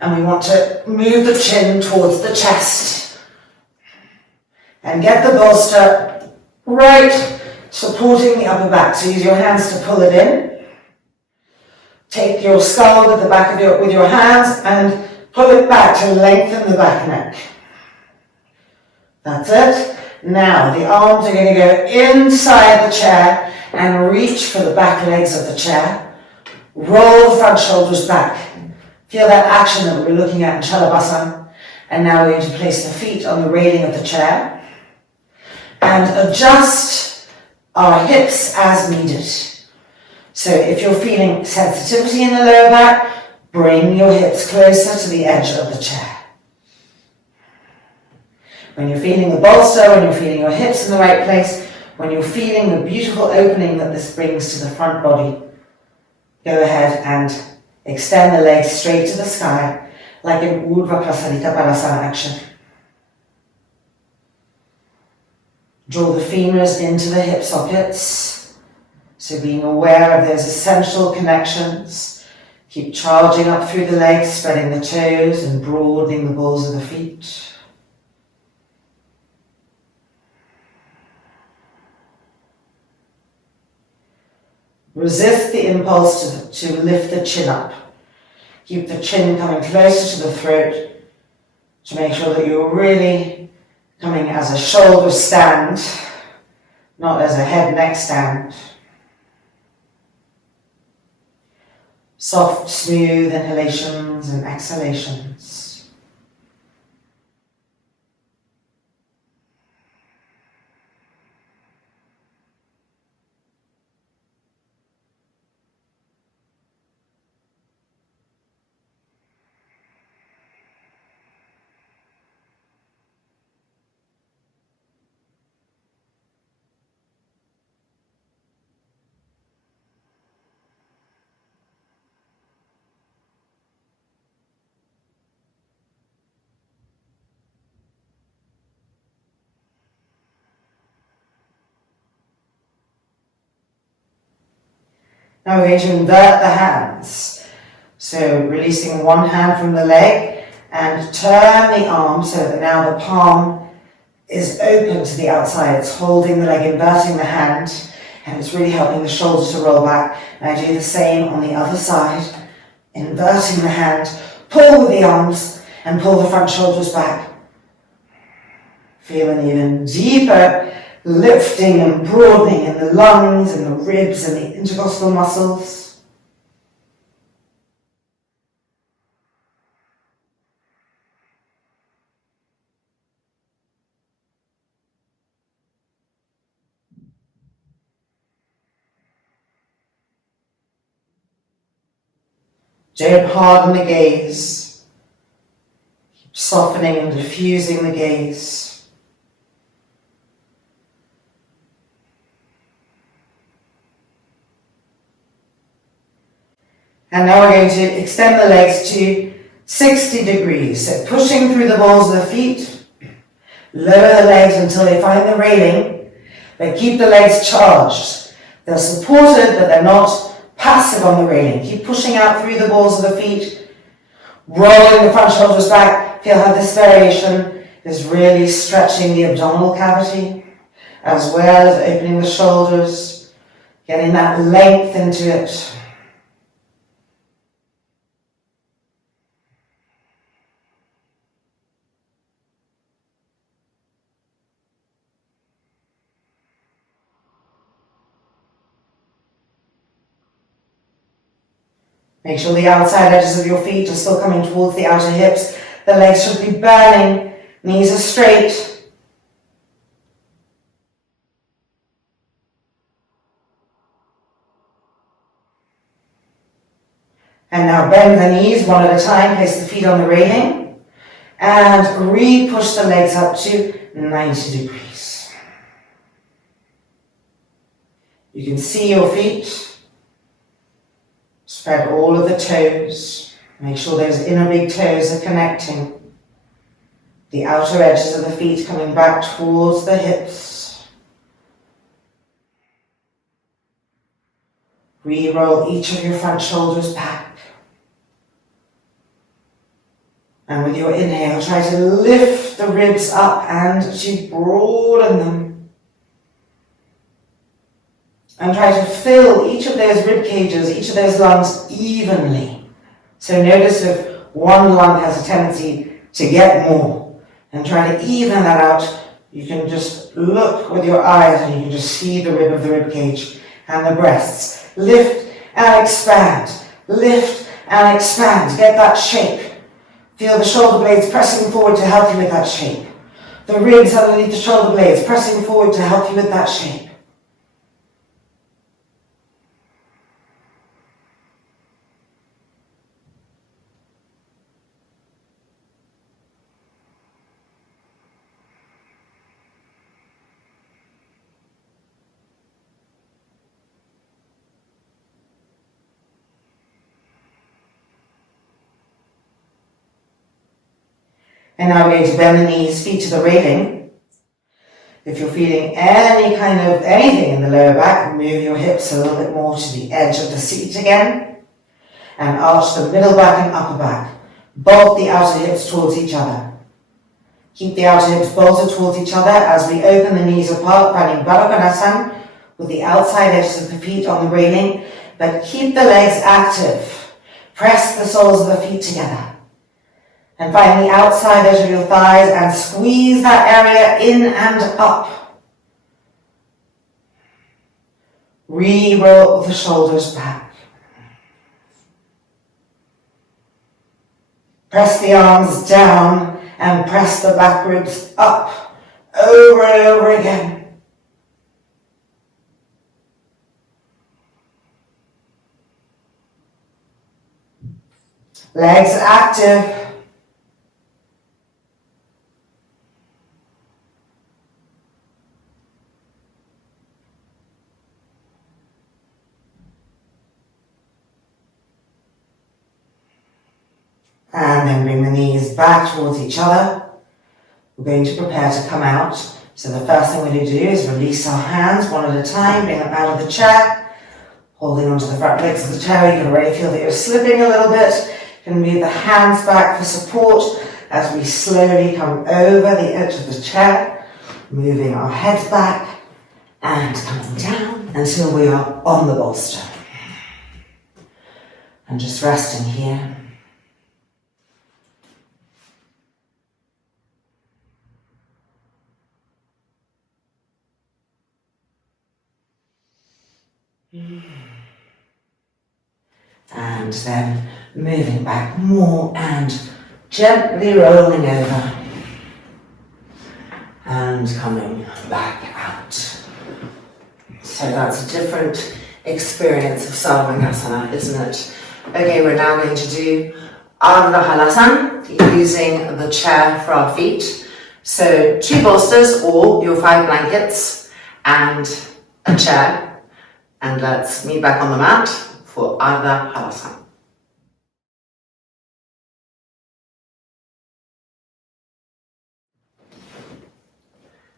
And we want to move the chin towards the chest and get the bolster right supporting the upper back. So use your hands to pull it in. Take your skull with the back of with your hands and pull it back to lengthen the back neck. That's it. Now the arms are going to go inside the chair and reach for the back legs of the chair. Roll the front shoulders back. Feel that action that we were looking at in Chalabhasana. And now we're going to place the feet on the railing of the chair and adjust our hips as needed. So if you're feeling sensitivity in the lower back, bring your hips closer to the edge of the chair. When you're feeling the bolster, when you're feeling your hips in the right place, when you're feeling the beautiful opening that this brings to the front body, go ahead and extend the legs straight to the sky, like an Urdhva Prasadita Parasana action. Draw the femurs into the hip sockets, so being aware of those essential connections. Keep charging up through the legs, spreading the toes and broadening the balls of the feet. Resist the impulse to lift the chin up. Keep the chin coming closer to the throat to make sure that you're really coming as a shoulder stand, not as a head-neck stand. Soft, smooth inhalations and exhalations. Now we're going to invert the hands. So releasing one hand from the leg and turn the arm so that now the palm is open to the outside. It's holding the leg, inverting the hand, and it's really helping the shoulders to roll back. And I do the same on the other side, inverting the hand, pull with the arms and pull the front shoulders back. Feel an even deeper lifting and broadening in the lungs and the ribs and the intercostal muscles. Don't harden the gaze. Keep softening and diffusing the gaze. And now we're going to extend the legs to 60 degrees. So pushing through the balls of the feet, lower the legs until they find the railing, but keep the legs charged. They're supported, but they're not passive on the railing. Keep pushing out through the balls of the feet, rolling the front shoulders back. Feel how this variation is really stretching the abdominal cavity, as well as opening the shoulders, getting that length into it. Make sure the outside edges of your feet are still coming towards the outer hips. The legs should be burning. Knees are straight. And now bend the knees one at a time. Place the feet on the railing. And re-push the legs up to 90 degrees. You can see your feet. Spread all of the toes. Make sure those inner big toes are connecting. The outer edges of the feet coming back towards the hips. Re-roll each of your front shoulders back. And with your inhale, try to lift the ribs up and to broaden them. And try to fill each of those rib cages, each of those lungs evenly. So notice if one lung has a tendency to get more, and try to even that out. You can just look with your eyes and you can just see the rib of the rib cage and the breasts. Lift and expand. Lift and expand. Get that shape. Feel the shoulder blades pressing forward to help you with that shape. The ribs underneath the shoulder blades pressing forward to help you with that shape. And now we're going to bend the knees, feet to the railing. If you're feeling any kind of anything in the lower back, move your hips a little bit more to the edge of the seat again. And arch the middle back and upper back. Bolt the outer hips towards each other. Keep the outer hips bolted towards each other as we open the knees apart, finding Baddha Konasana with the outside edges of the feet on the railing. But keep the legs active. Press the soles of the feet together. And find the outside edge of your thighs and squeeze that area in and up. Re-roll the shoulders back. Press the arms down and press the back ribs up over and over again. Legs active. And then bring the knees back towards each other. We're going to prepare to come out. So the first thing we're going to do is release our hands one at a time, bring them out of the chair. Holding onto the front legs of the chair, you can already feel that you're slipping a little bit. You can move the hands back for support as we slowly come over the edge of the chair, moving our heads back and coming down until we are on the bolster. And just resting here. And then moving back more and gently rolling over and coming back out. So that's a different experience of Sarvangasana, isn't it? Okay, we're now going to do Ardha Halasana using the chair for our feet. So 2 bolsters or your 5 blankets and a chair. And let's meet back on the mat for Ardha Halasana.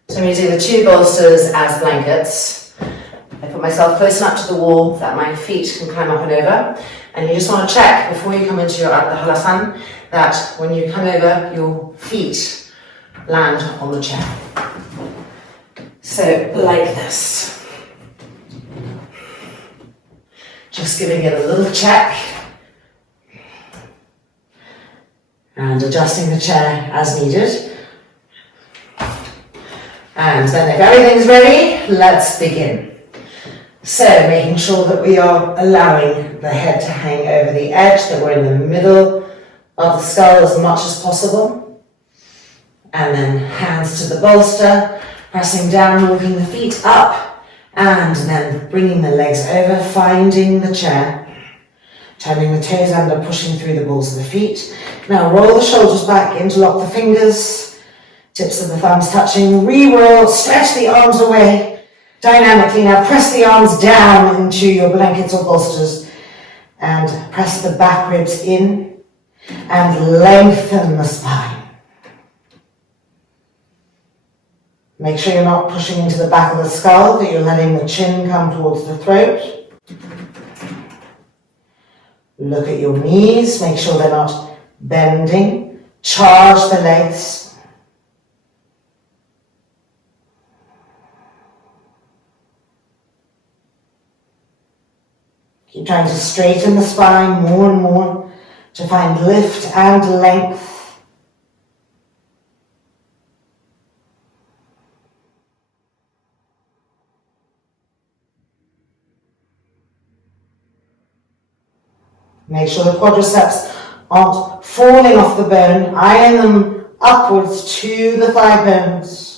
So I'm using the 2 bolsters as blankets. I put myself close enough to the wall that my feet can climb up and over. And you just want to check before you come into your Ardha Halasana that when you come over, your feet land on the chair. So like this. Just giving it a little check and adjusting the chair as needed. And then if everything's ready, let's begin. So making sure that we are allowing the head to hang over the edge, that we're in the middle of the skull as much as possible. And then hands to the bolster, pressing down, walking the feet up. And then bringing the legs over, finding the chair, turning the toes under, pushing through the balls of the feet. Now roll the shoulders back, interlock the fingers, tips of the thumbs touching, re-roll, stretch the arms away. Dynamically now press the arms down into your blankets or bolsters and press the back ribs in and lengthen the spine. Make sure you're not pushing into the back of the skull, that you're letting the chin come towards the throat. Look at your knees, make sure they're not bending. Charge the legs. Keep trying to straighten the spine more and more to find lift and length. Make sure the quadriceps aren't falling off the bone, iron them upwards to the thigh bones.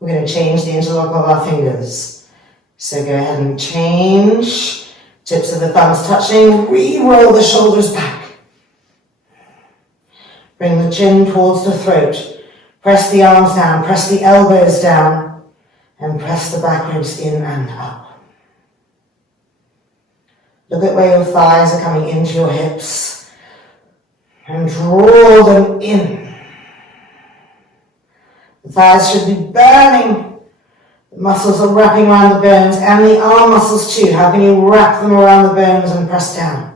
We're going to change the interlock of our fingers. So go ahead and change. Tips of the thumbs touching. Re-roll the shoulders back. Bring the chin towards the throat. Press the arms down. Press the elbows down. And press the back ribs in and up. Look at where your thighs are coming into your hips. And draw them in. The thighs should be burning. The muscles are wrapping around the bones and the arm muscles too. How can you wrap them around the bones and press down?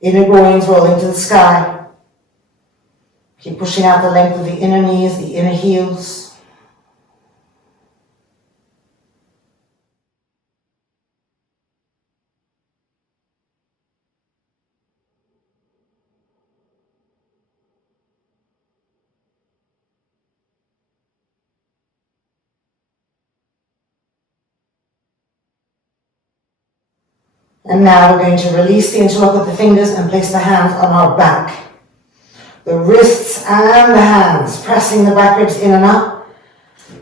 Inner groins rolling to the sky. Keep pushing out the length of the inner knees, the inner heels. And now we're going to release the interlock of the fingers and place the hands on our back. The wrists and the hands pressing the back ribs in and up.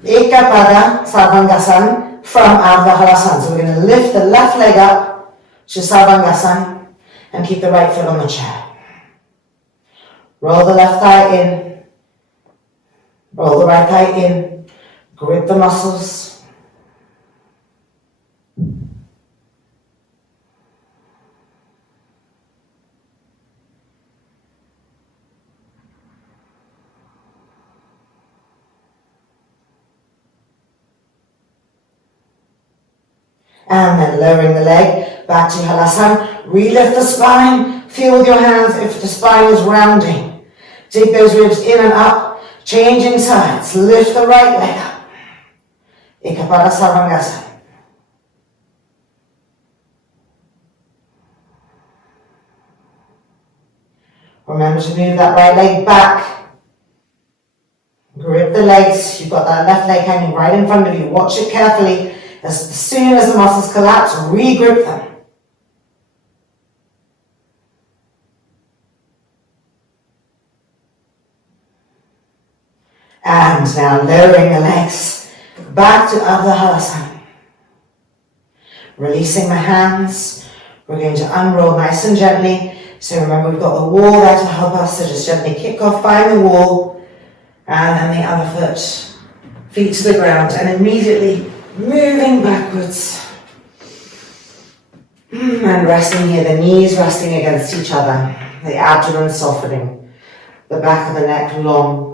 Ekapada Sarvangasana from Ardha Halasana. So we're going to lift the left leg up to Sarvangasana and keep the right foot on the chair. Roll the left thigh in. Roll the right thigh in. Grip the muscles. And then lowering the leg back to Halasana. Relift the spine. Feel with your hands if the spine is rounding. Dig those ribs in and up. Changing sides. Lift the right leg up. Ekapada Sarvangasana. Remember to move that right leg back. Grip the legs. You've got that left leg hanging right in front of you. Watch it carefully. As soon as the muscles collapse, regrip them. And now lowering the legs back to Ardha Halasana. Releasing the hands. We're going to unroll nice and gently. So remember, we've got the wall there to help us. So just gently kick off, find the wall. And then the other foot. Feet to the ground. And immediately moving backwards. And resting here. The knees resting against each other. The abdomen softening. The back of the neck long.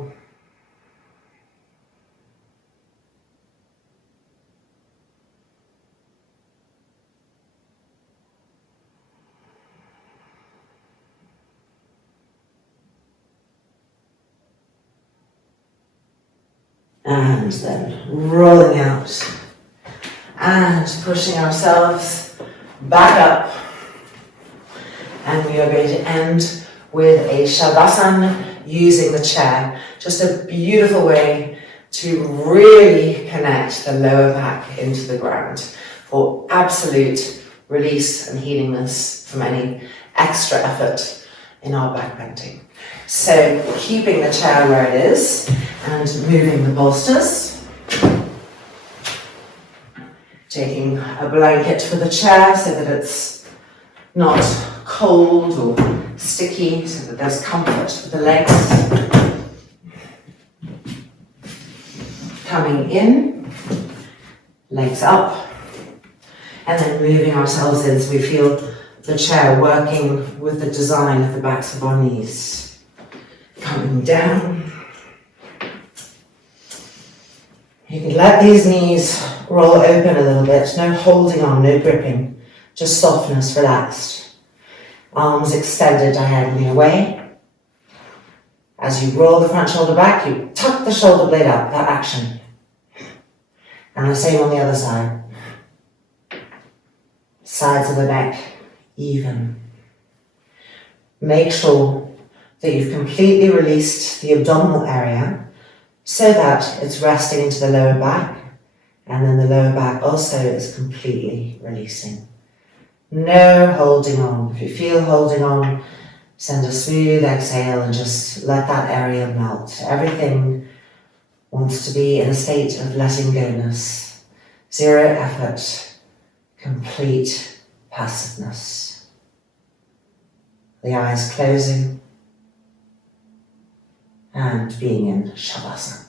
And then rolling out and pushing ourselves back up. And we are going to end with a Shavasana using the chair. Just a beautiful way to really connect the lower back into the ground for absolute release and healingness from any extra effort in our back bending. So keeping the chair where it is and moving the bolsters. Taking a blanket for the chair so that it's not cold or sticky, so that there's comfort for the legs. Coming in, legs up, and then moving ourselves in so we feel the chair working with the design of the backs of our knees. Coming down. You can let these knees roll open a little bit. No holding on, no gripping. Just softness, relaxed. Arms extended diagonally away. As you roll the front shoulder back, you tuck the shoulder blade up, that action. And the same on the other side. Sides of the neck, even. Make sure that you've completely released the abdominal area so that it's resting into the lower back, and then the lower back also is completely releasing. No holding on. If you feel holding on, send a smooth exhale and just let that area melt. Everything wants to be in a state of letting go-ness. Zero effort, complete passiveness. The eyes closing and being in Shavasana.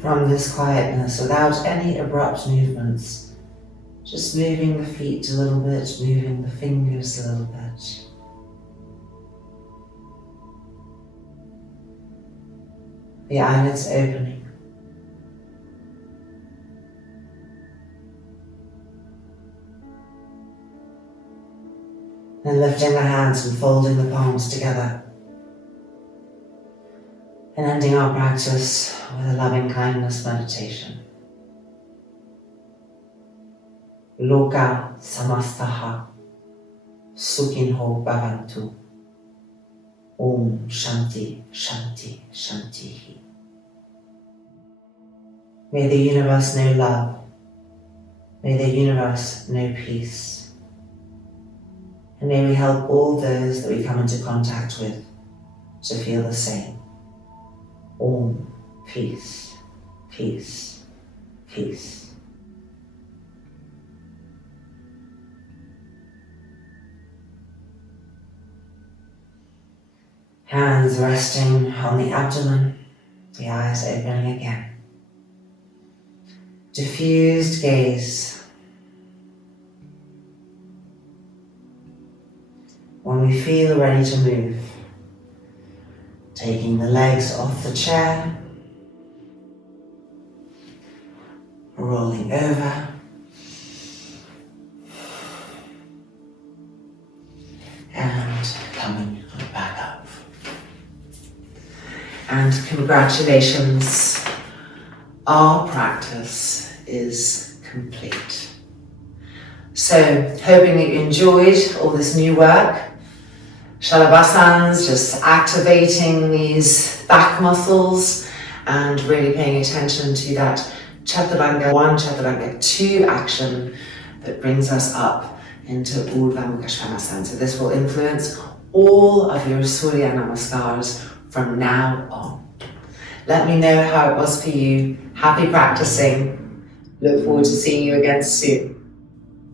from this quietness without any abrupt movements. Just moving the feet a little bit, moving the fingers a little bit. The eyelids opening. And lifting the hands and folding the palms together. And ending our practice with a loving kindness meditation. Loka samastaha sukhinho bhavantu. Om Shanti Shanti Shanti. May the universe know love. May the universe know peace. And may we help all those that we come into contact with to feel the same. Om, peace, peace, peace. Hands resting on the abdomen, the eyes opening again. Diffused gaze. When we feel ready to move, taking the legs off the chair, rolling over, and coming back up. And congratulations, our practice is complete. So, hoping that you enjoyed all this new work. Shalabhasans, just activating these back muscles and really paying attention to that Chaturanga 1, Chaturanga 2 action that brings us up into Urdhva Mukha Svanasana. So this will influence all of your Surya Namaskars from now on. Let me know how it was for you. Happy practicing. Look forward to seeing you again soon.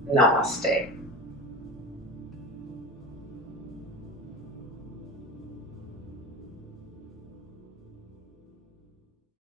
Namaste.